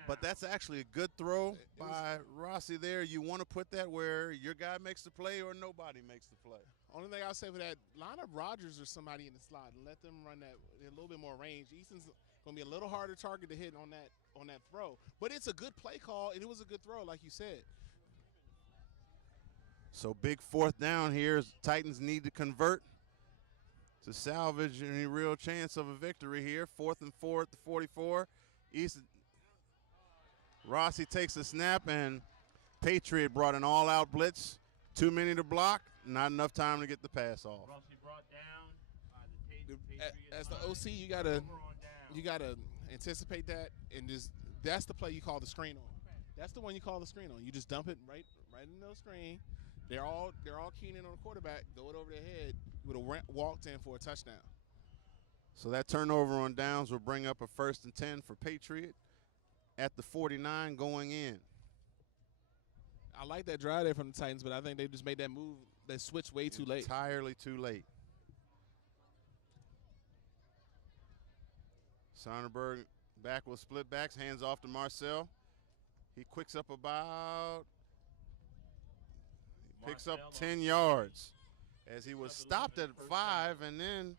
but that's actually a good throw by Rossi there. You want to put that where your guy makes the play or nobody makes the play. Only thing I'll say for that, line up Rogers or somebody in the slot and let them run that a little bit more range. Easton's going to be a little harder target to hit on that throw. But it's a good play call, and it was a good throw, like you said. So big 4th down here. Titans need to convert to salvage any real chance of a victory here. 4th and 4 at the 44. Rossi takes a snap, and Patriot brought an all-out blitz. Too many to block. Not enough time to get the pass off. Rossi brought down by the Patriot. As the OC, you gotta anticipate that, and that's the play you call the screen on. That's the one you call the screen on. You just dump it right in the screen. They're all keying in on the quarterback. Throw it over their head. You would have walked in for a touchdown. So that turnover on downs will bring up a 1st and 10 for Patriot at the 49 going in. I like that drive there from the Titans, but I think they just made that move. They switched way too late. Entirely too late. Sonderberg back with split backs, hands off to Marcel. He picks up 10 yards as he was stopped at 5, and then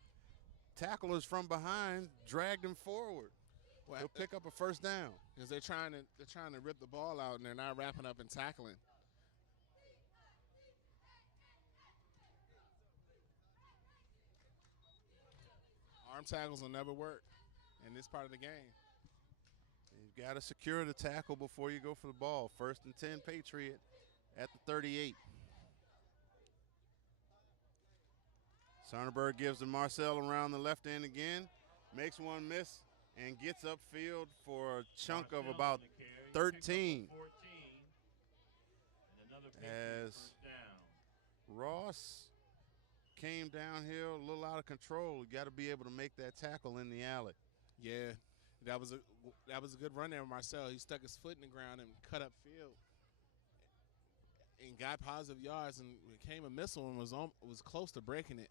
tacklers from behind dragged him forward. Well, He'll pick up a 1st down. Because they're trying to rip the ball out, and they're not wrapping up and tackling. Arm tackles will never work in this part of the game. You've got to secure the tackle before you go for the ball. 1st and 10 Patriot at the 38. Sonderberg gives to Marcel around the left end again. Makes one miss and gets upfield for a chunk of about 13. As Ross came downhill a little out of control. You got to be able to make that tackle in the alley. Yeah, that was a good run there, Marcel. He stuck his foot in the ground and cut upfield and got positive yards, and became a missile and was close to breaking it.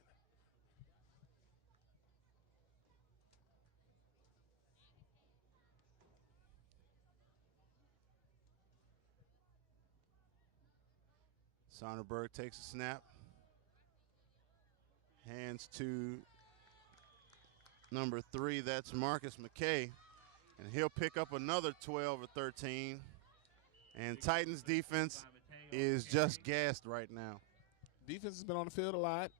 Sonderberg takes a snap. Hands to number 3, that's Marcus McKay. And he'll pick up another 12 or 13. And Titans defense is just gassed right now. Defense has been on the field a lot.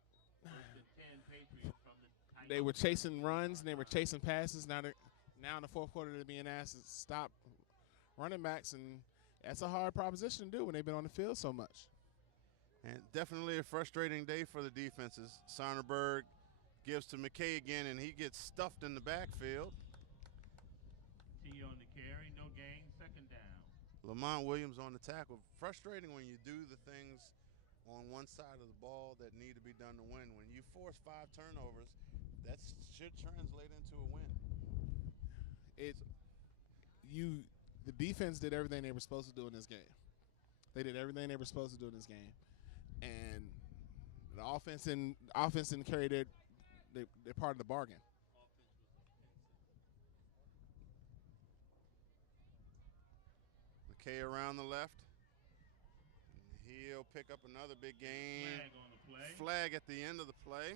They were chasing runs and they were chasing passes. Now in the 4th quarter they're being asked to stop running backs, and that's a hard proposition to do when they've been on the field so much. And definitely a frustrating day for the defenses. Sonderberg gives to McKay again, and he gets stuffed in the backfield. T on the carry, no gain, 2nd down. Lamont Williams on the tackle. Frustrating when you do the things on one side of the ball that need to be done to win. When you force 5 turnovers, that should translate into a win. The defense did everything they were supposed to do in this game. They did everything they were supposed to do in this game, and the offense didn't carry their part of the bargain. McKay around the left. He'll pick up another big game. Flag on the play. Flag at the end of the play.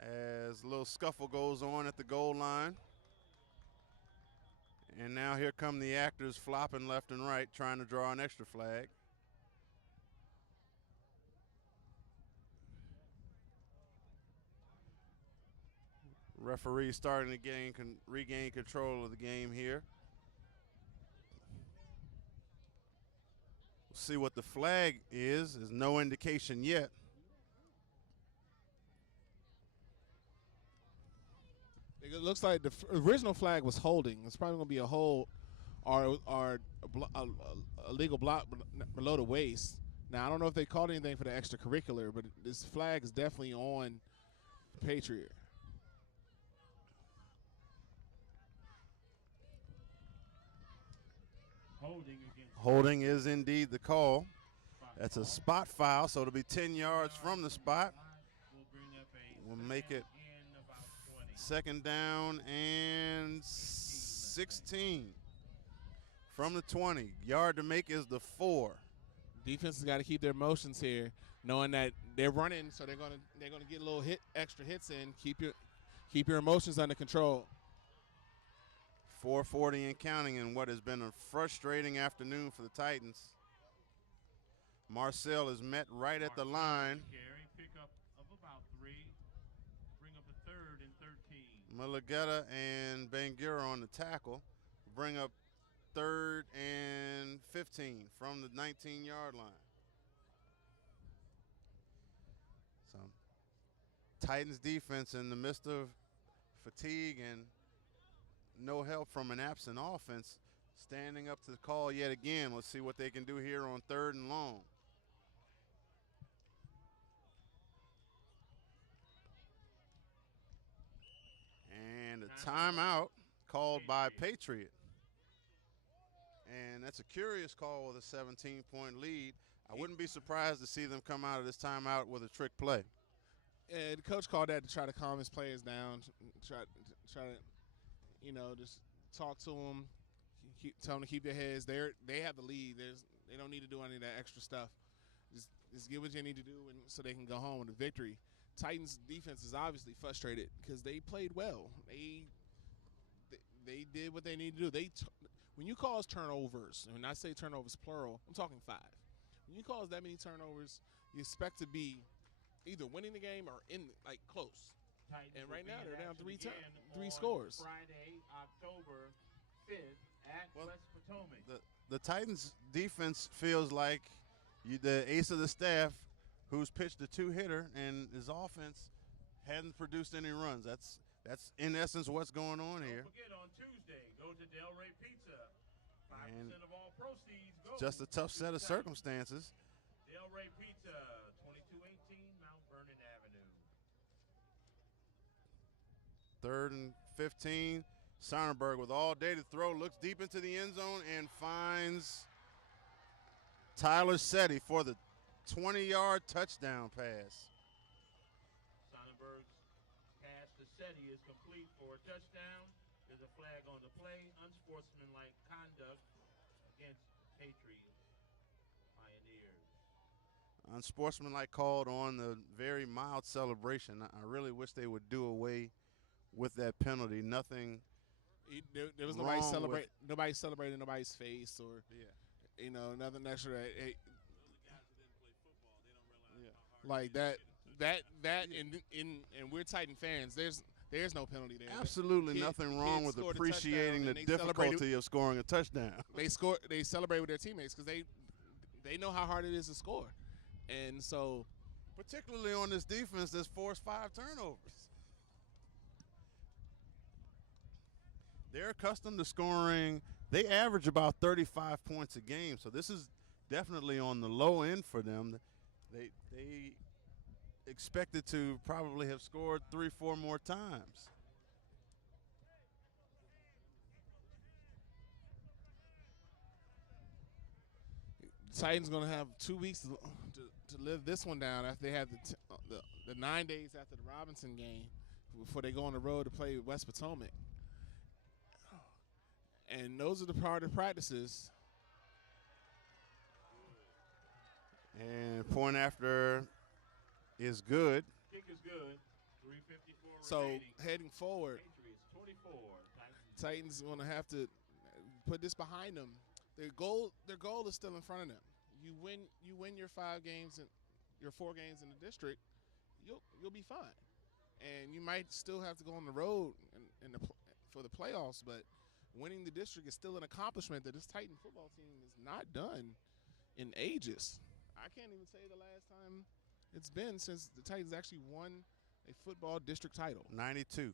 As a little scuffle goes on at the goal line. And now here come the actors flopping left and right, trying to draw an extra flag. Referee starting to regain control of the game here. We'll see what the flag is. There's no indication yet. It looks like the original flag was holding. It's probably going to be a hold or a legal block below the waist. Now, I don't know if they called anything for the extracurricular, but this flag is definitely on Patriot. Holding is indeed the call. That's a spot foul, so it'll be 10 yards from the spot. We'll make it second down and 16 from the 20. Yard to make is the 4. Defense has got to keep their motions here, knowing that they're running, so they're gonna get a little extra hits in. Keep your emotions under control. 4:40 and counting in what has been a frustrating afternoon for the Titans. Marcel is met right at the line. Carry, pick up of about 3. Bring up a 3rd and 13. Mulugeta and Bangira on the tackle. Bring up 3rd and 15 from the 19-yard line. So Titans defense in the midst of fatigue and no help from an absent offense, standing up to the call yet again. Let's see what they can do here on 3rd and long. And a timeout called by Patriot. And that's a curious call with a 17-point lead. I wouldn't be surprised to see them come out of this timeout with a trick play. And the coach called that to try to calm his players down, try to just talk to them, tell them to keep their heads. They have the lead. They don't need to do any of that extra stuff. Just get what you need to do, and so they can go home with a victory. Titans defense is obviously frustrated because they played well. They did what they need to do. When you cause turnovers, and when I say turnovers plural, I'm talking 5. When you cause that many turnovers, you expect to be either winning the game or close. Titans and right now they're down 3 on scores. Friday, October 5th at West Potomac. The Titans defense feels like the ace of the staff who's pitched a 2-hitter and his offense hadn't produced any runs. That's in essence what's going on here. Don't forget on Tuesday, go to Del Rey Pizza. 5% of all proceeds go. Just a tough set of circumstances. Del Rey Pizza, 2218 Mount Vernon Avenue. 3rd and 15. Sonnenberg with all day to throw, looks deep into the end zone and finds Tyler Setti for the 20-yard touchdown pass. Sonnenberg's pass to Setti is complete for a touchdown. There's a flag on the play, unsportsmanlike conduct against Patriot Pioneers. Unsportsmanlike called on the very mild celebration. I really wish they would do away with that penalty. Nothing. There was nobody celebrating nobody's face or nothing extra. Like that, and we're Titan fans. There's no penalty there. Absolutely nothing wrong with appreciating the difficulty of scoring a touchdown. They celebrate with their teammates because they know how hard it is to score, and so particularly on this defense that's forced 5 turnovers. They're accustomed to scoring. They average about 35 points a game, so this is definitely on the low end for them. They expected to probably have scored 3-4 more times. The Titans going to have 2 weeks to live this one down after they had the 9 days after the Robinson game before they go on the road to play West Potomac. And those are the part of practices. And point after is good. Kick is good. 3:54 So remaining. heading forward, Patriots 24. Titans going to have to put this behind them. Their goal is still in front of them. You win your 5 games and your 4 games in the district, you'll be fine. And you might still have to go on the road for the playoffs, but winning the district is still an accomplishment that this Titan football team has not done in ages. I can't even say the last time it's been since the Titans actually won a football district title. 92.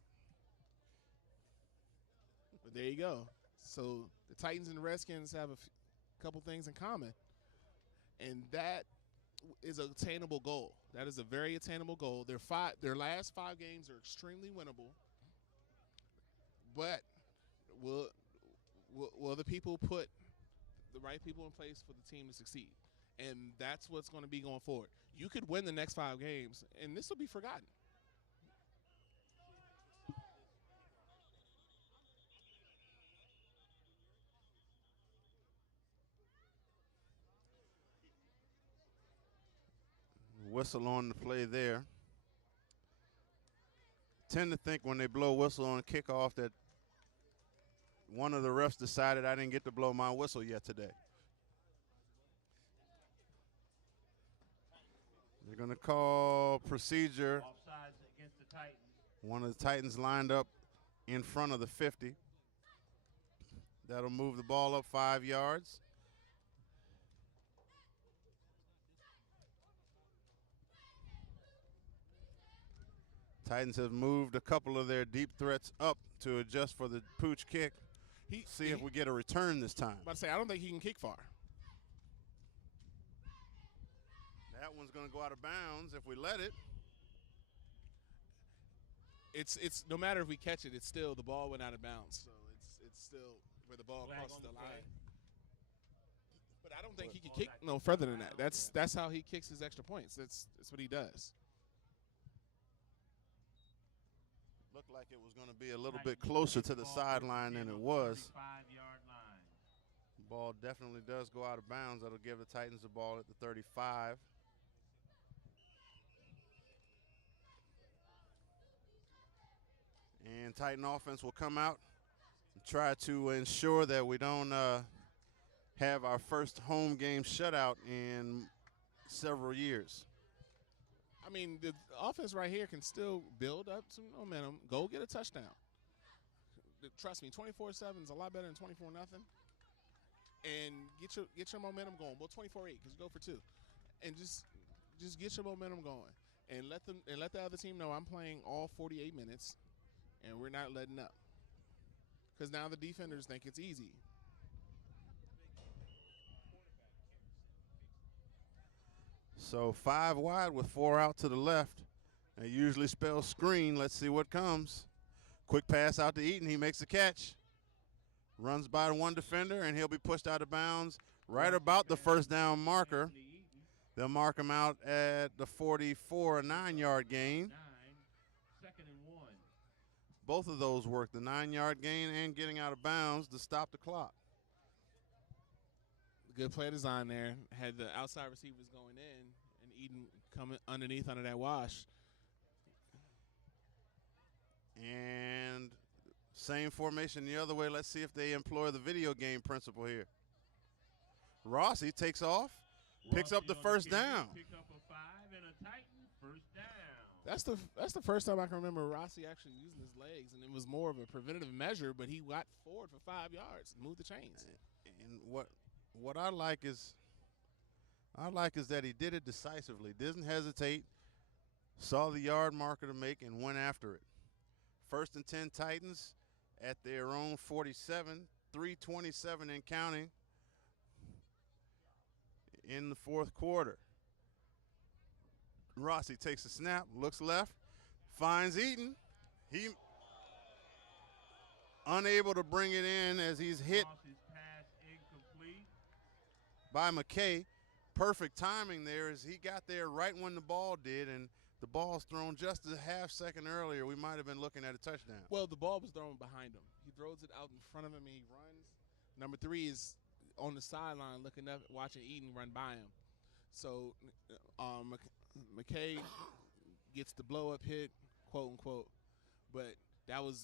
But there you go. So the Titans and the Redskins have a couple things in common, and that is an attainable goal. That is a very attainable goal. Their last 5 games are extremely winnable, but will the people put the right people in place for the team to succeed? And that's what's going to be going forward. You could win the next 5 games, and this will be forgotten. Whistle on the play there. Tend to think when they blow whistle on kickoff that one of the refs decided I didn't get to blow my whistle yet today. They're going to call procedure. Offsides against the Titans. One of the Titans lined up in front of the 50. That'll move the ball up 5 yards. Titans have moved a couple of their deep threats up to adjust for the pooch kick. See if we get a return this time. About to say, I don't think he can kick far. That one's going to go out of bounds if we let it. It's no matter if we catch it, it's still the ball went out of bounds. So it's still where the ball Flag crossed on the the line. play. But I don't think he can kick no further than that. That's how he kicks his extra points. That's what he does. Looked like it was going to be a little bit closer to the sideline than it was. 35-yard line. Ball definitely does go out of bounds. That'll give the Titans the ball at the 35. And Titan offense will come out and try to ensure that we don't have our first home game shutout in several years. I mean, the offense right here can still build up some momentum. Go get a touchdown. Trust me, 24-7 is a lot better than 24-0. And get your momentum going. Well, 24-8 because you go for 2, and just get your momentum going, and let the other team know I'm playing all 48 minutes, and we're not letting up. Because now the defenders think it's easy. So 5 wide with 4 out to the left. It usually spells screen. Let's see what comes. Quick pass out to Eaton. He makes the catch. Runs by one defender, and he'll be pushed out of bounds right about the first down marker. They'll mark him out at the 44, a 9-yard gain. 2nd and 1. Both of those work, the 9-yard gain and getting out of bounds to stop the clock. Good play design there. Had the outside receivers going in, and Eden coming underneath under that wash. And same formation the other way. Let's see if they employ the video game principle here. Rossi takes off, picks up the first down. Pick up a 5 and a Titan first down. That's the first time I can remember Rossi actually using his legs, and it was more of a preventative measure, but he got forward for 5 yards and moved the chains. And what I like is that he did it decisively, didn't hesitate, saw the yard marker to make, and went after it. 1st and 10 Titans at their own 47, 3:27 and counting. in the fourth quarter. Rossi takes a snap, looks left, finds Eaton. He unable to bring it in as he's hit Rossi's pass incomplete. by McKay. Perfect timing there as he got there right when the ball did, and the ball's thrown just a half second earlier. We might have been looking at a touchdown. Well, the ball was thrown behind him. He throws it out in front of him and he runs. Number 3 is on the sideline looking up, watching Eaton run by him. So McKay gets the blow-up hit, quote unquote, but that one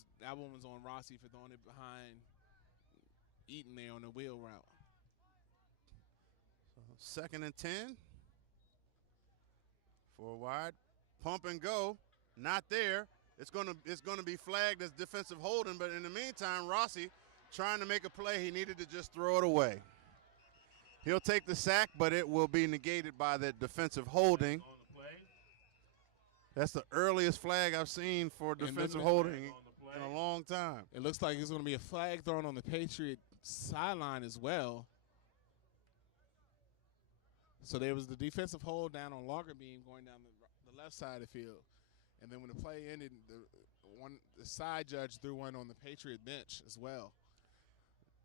was on Rossi for throwing it behind Eaton there on the wheel route. 2nd and 10. 4 wide. Pump and go. Not there. It's gonna be flagged as defensive holding, but in the meantime, Rossi trying to make a play. He needed to just throw it away. He'll take the sack, but it will be negated by that defensive holding. On the play. That's the earliest flag I've seen for defensive holding in a long time. It looks like it's going to be a flag thrown on the Patriot sideline as well. So there was the defensive hold down on Lagerbeam going down the left side of the field. And then when the play ended, the side judge threw one on the Patriot bench as well.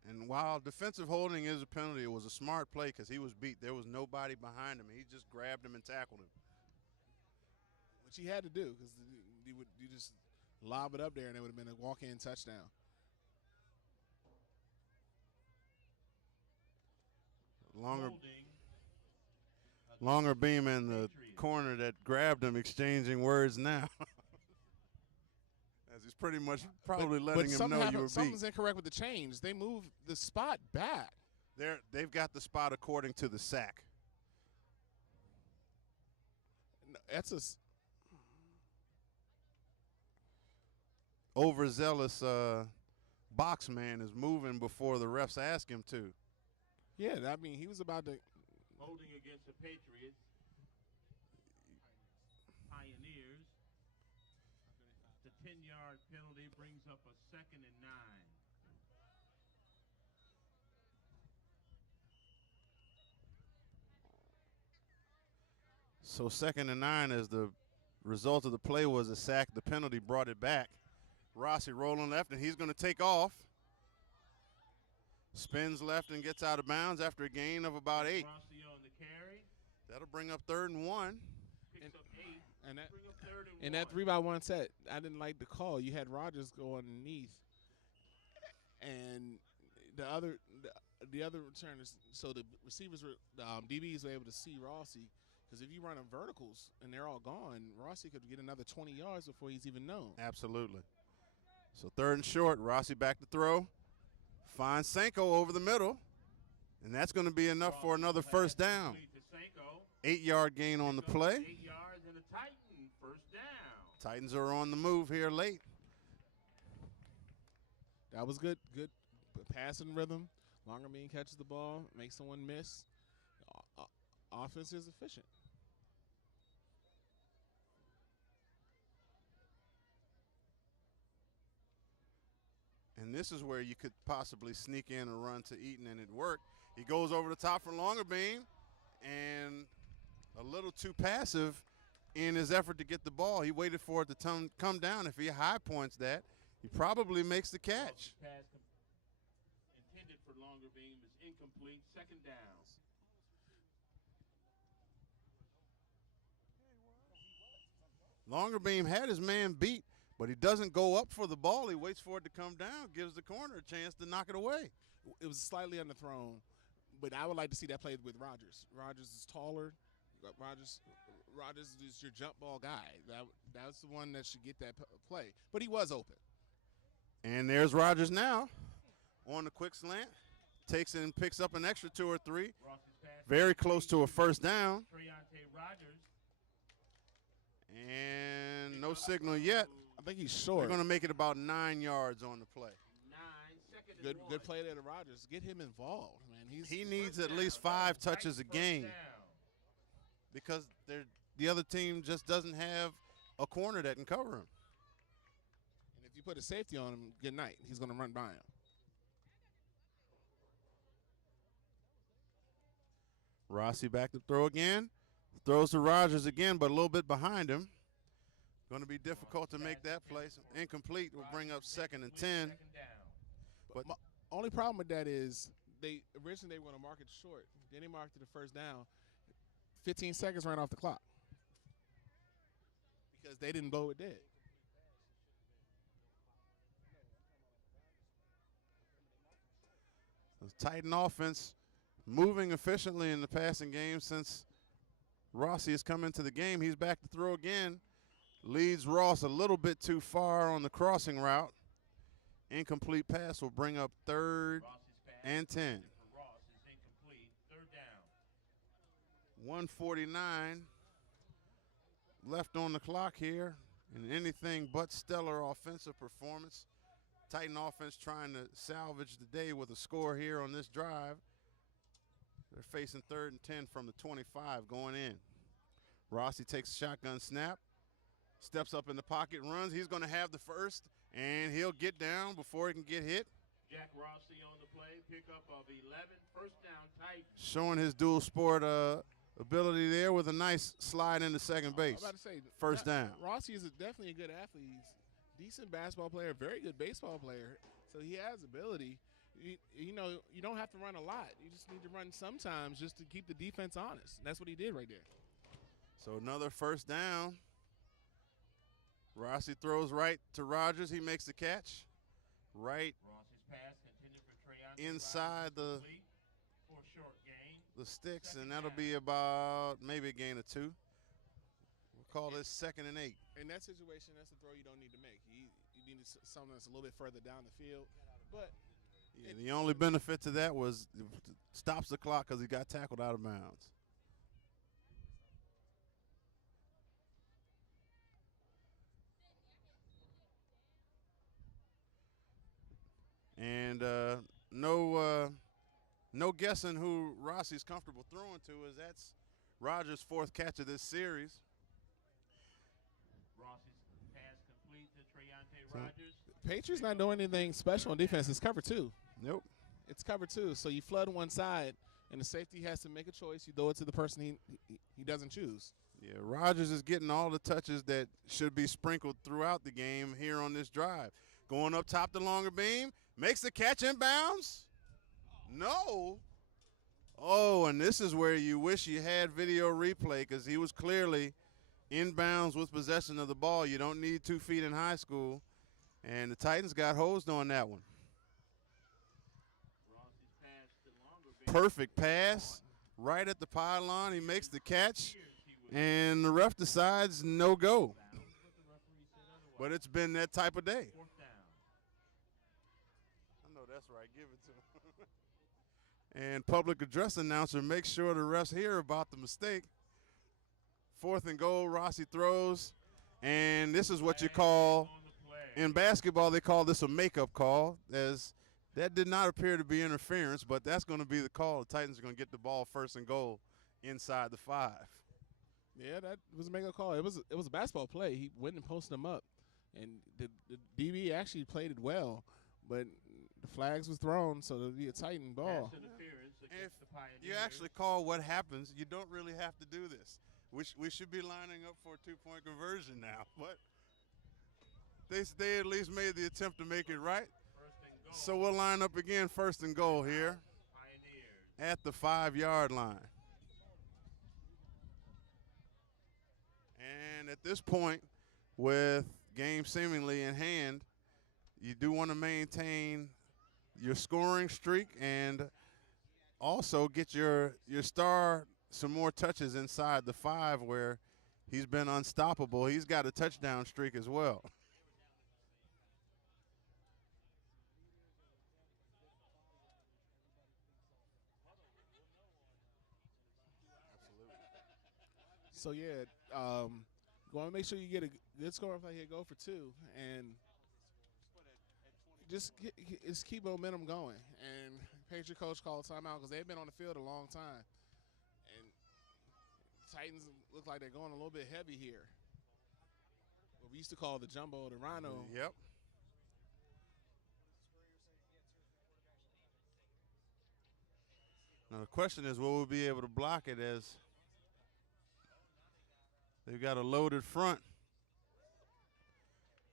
And while defensive holding is a penalty, it was a smart play because he was beat. There was nobody behind him. He just grabbed him and tackled him. Which he had to do because you just lob it up there and it would have been a walk-in touchdown. Longer beam in the corner that grabbed him, exchanging words now. As he's pretty much probably letting him know you were beat. Something's incorrect with the change. They moved the spot back. They've got the spot according to the sack. That's a overzealous box man is moving before the refs ask him to. Yeah, I mean, he was about to. Holding against the Patriots. Pioneers. The 10-yard penalty brings up a 2nd and 9. So 2nd and 9 as the result of the play was a sack. The penalty brought it back. Rossi rolling left, and he's going to take off. Spins left and gets out of bounds after a gain of about 8. Rossi on the carry. That'll bring up 3rd and 1. Picks up 8. And that, Bring up 3rd and 1. in that 3-by-1 set, I didn't like the call. You had Rodgers go underneath, and the other returners. So the receivers were DBs were able to see Rossi because if you run them verticals and they're all gone, Rossi could get another 20 yards before he's even known. Absolutely. So 3rd and short. Rossi back to throw. Finds Sanko over the middle, and that's going to be enough for another first down. 8-yard gain on the play. 8 yards and a Titan first down. Titans are on the move here late. That was good passing rhythm. Longerbeam catches the ball, makes someone miss. Offense is efficient. And this is where you could possibly sneak in a run to Eaton, and it worked. He goes over the top for Longerbeam, and a little too passive in his effort to get the ball. He waited for it to come down. If he high points that, he probably makes the catch. Pass intended for Longerbeam is incomplete. 2nd down. Longerbeam had his man beat, but he doesn't go up for the ball. He waits for it to come down, gives the corner a chance to knock it away. It was slightly underthrown, but I would like to see that played with Rodgers. Rodgers is taller. Rodgers is your jump ball guy. That's the one that should get that play. But he was open. And there's Rodgers now on the quick slant. Takes it and picks up an extra 2 or 3. Very close to a first down. Rodgers. And no signal yet. I think he's short. They're going to make it about 9 yards on the play. 9, 2nd and 1. Good play there to Rodgers. Get him involved, man. He needs at least 5 touches a game because the other team just doesn't have a corner that can cover him. And if you put a safety on him, good night. He's going to run by him. Rossi back to throw again. Throws to Rogers again, but a little bit behind him. Going to be difficult to make that play. Incomplete will bring up 2nd and 10. But my only problem with that is originally they were going to mark it short. Then they marked it a first down. 15 seconds ran off the clock because they didn't blow it dead. The Titan offense moving efficiently in the passing game since Rossi has come into the game. He's back to throw again. Leads Ross a little bit too far on the crossing route. Incomplete pass will bring up 3rd and 10. 1:49 left on the clock here, and anything but stellar offensive performance. Titan offense trying to salvage the day with a score here on this drive. They're facing 3rd and 10 from the 25 going in. Rossi takes a shotgun snap, steps up in the pocket, runs. He's going to have the first, and he'll get down before he can get hit. Jack Rossi on the play, pickup of 11, first down, Titans. Showing his dual sport ability there with a nice slide into second base. I'm about to say, first down. Rossi is definitely a good athlete. He's a decent basketball player, very good baseball player. So he has ability. You know, you don't have to run a lot. You just need to run sometimes just to keep the defense honest. And that's what he did right there. So another first down. Rossi throws right to Rogers. He makes the catch. Right inside the sticks, and that'll be about maybe a gain of 2. We'll call this 2nd and 8. In that situation, that's a throw you don't need to make. You need something that's a little bit further down the field. But yeah, the only benefit to that was it stops the clock because he got tackled out of bounds. And no guessing who Rossi's comfortable throwing to, as that's Rogers' 4th catch of this series. Rossi's pass complete to Treyante Rogers. Patriots not doing anything special on defense. It's cover 2. Nope. It's cover 2. So you flood one side, and the safety has to make a choice. You throw it to the person he doesn't choose. Yeah, Rogers is getting all the touches that should be sprinkled throughout the game here on this drive. Going up top the longer beam, makes the catch in bounds. No. Oh, and this is where you wish you had video replay because he was clearly in bounds with possession of the ball. You don't need 2 feet in high school. And the Titans got hosed on that one. Perfect pass right at the pylon. He makes the catch, and the ref decides no go. But it's been that type of day. I know that's right. Give it to him. And public address announcer makes sure the refs hear about the mistake. 4th and goal, Rossi throws. And this is what you call, in basketball, they call this a makeup call, as that did not appear to be interference, but that's going to be the call. The Titans are going to get the ball 1st and goal inside the 5. Yeah, that was a makeup call. It was a basketball play. He went and posted them up. And the DB actually played it well, but the flags was thrown, so it'll be a Titan ball. If you actually call what happens, you don't really have to do this. We should be lining up for a 2-point conversion now, but they at least made the attempt to make it right. So we'll line up again, 1st and goal here at the 5-yard line. And at this point, with game seemingly in hand, you do want to maintain your scoring streak and also get your star some more touches inside the 5 where he's been unstoppable. He's got a touchdown streak as well. So, yeah, going to make sure you get a good scoring play here, go for 2, and just keep momentum going. And Patriot coach called timeout because they've been on the field a long time. And Titans look like they're going a little bit heavy here. What we used to call the jumbo, the rhino. Yep. Now the question is, will we be able to block it as they've got a loaded front?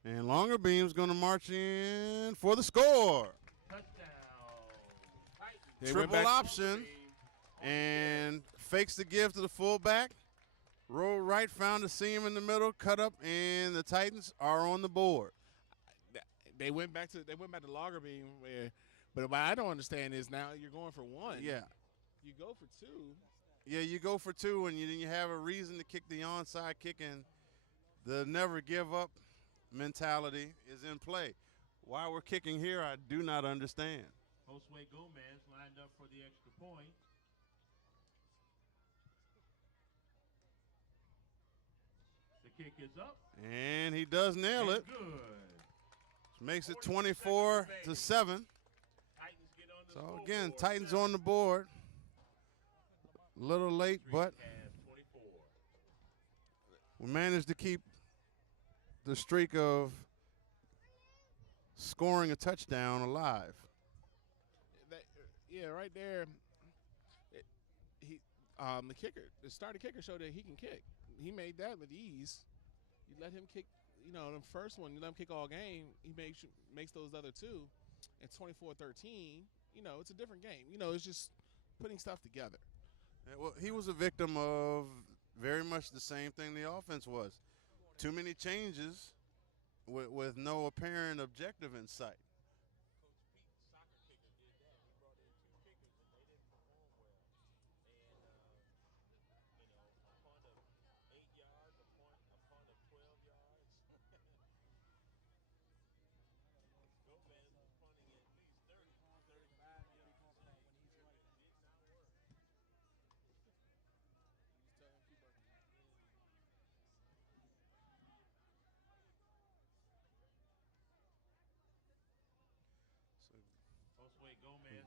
And Longer Beam's going to march in for the score. Touchdown. Titans. They went Triple back- option and fakes the give to the fullback. Roll right, found a seam in the middle, cut up, and the Titans are on the board. They went back to Logger Beam, but what I don't understand is now you're going for one. Yeah. You go for two. Yeah, you go for two, and then you have a reason to kick the onside kick, and the never give up mentality is in play. Why we're kicking here, I do not understand. Josue Gomez lined up for the extra point. The kick is up. And he does nail it. Good. Which makes it 40 24-7. Titans get on the So scoreboard. again, Titans on the board. A little late, but Has 24. we managed to keep the streak of scoring a touchdown alive. Yeah, right there. The kicker, the starting kicker, showed that he can kick. He made that with ease. You let him kick, the first one, you let him kick all game. He makes those other two, and 24-13. It's a different game. It's just putting stuff together. Yeah, well, he was a victim of very much the same thing the offense was. Too many changes with no apparent objective in sight.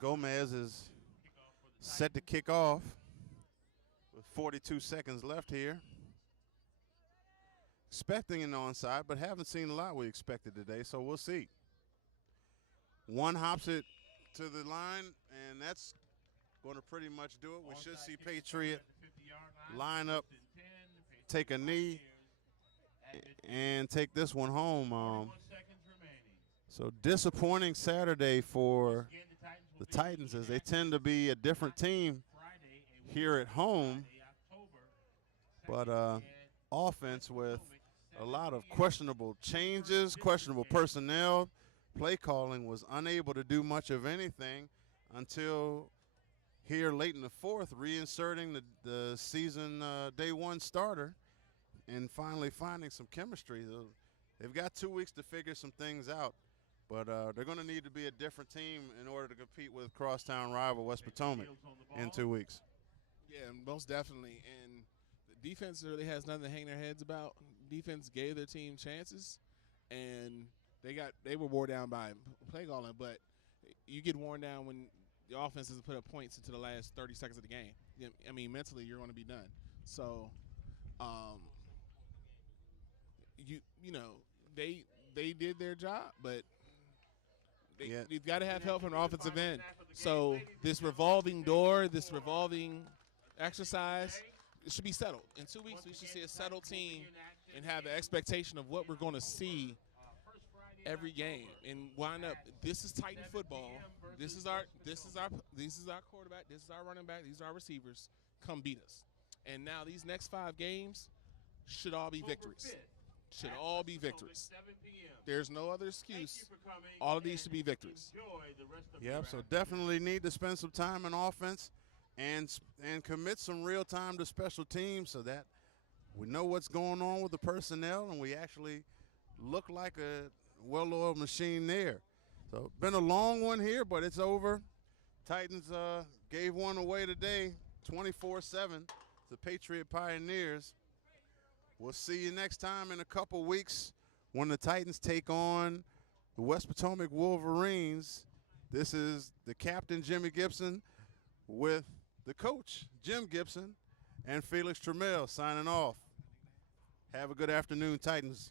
Gomez is set to kick off with 42 seconds left here. Expecting an onside, but haven't seen a lot we expected today, so we'll see. One hops it to the line, and that's going to pretty much do it. We should see Patriot line up, take a knee, and take this one home. So disappointing Saturday for the Titans, as they tend to be a different team here at home, but offense with a lot of questionable changes, questionable personnel. Play calling was unable to do much of anything until here late in the fourth, reinserting the season day one starter and finally finding some chemistry. They've got 2 weeks to figure some things out. But they're going to need to be a different team in order to compete with crosstown rival West Potomac in 2 weeks. Yeah, most definitely. And the defense really has nothing to hang their heads about. Defense gave their team chances, and they were worn down by play calling. But you get worn down when the offense doesn't put up points into the last 30 seconds of the game. I mean, mentally, you're going to be done. So, they did their job, but you've got to have help from the offensive end. So this revolving door, this revolving exercise, it should be settled. In 2 weeks, we should see a settled team and have an expectation of what we're going to see every game and wind up. This is Titan football. This is our quarterback. This is our running back. These are our receivers. Come beat us. And now these next 5 games should all be victories. Should all be victories. There's no other excuse. All of these should be victories. Yep, so definitely need to spend some time in offense and commit some real time to special teams so that we know what's going on with the personnel and we actually look like a well-oiled machine there. So been a long one here, but it's over. Titans gave one away today, 24-7 to Patriot Pioneers. We'll see you next time in a couple weeks when the Titans take on the West Potomac Wolverines. This is the captain, Jimmy Gibson, with the coach, Jim Gibson, and Felix Tremmell signing off. Have a good afternoon, Titans.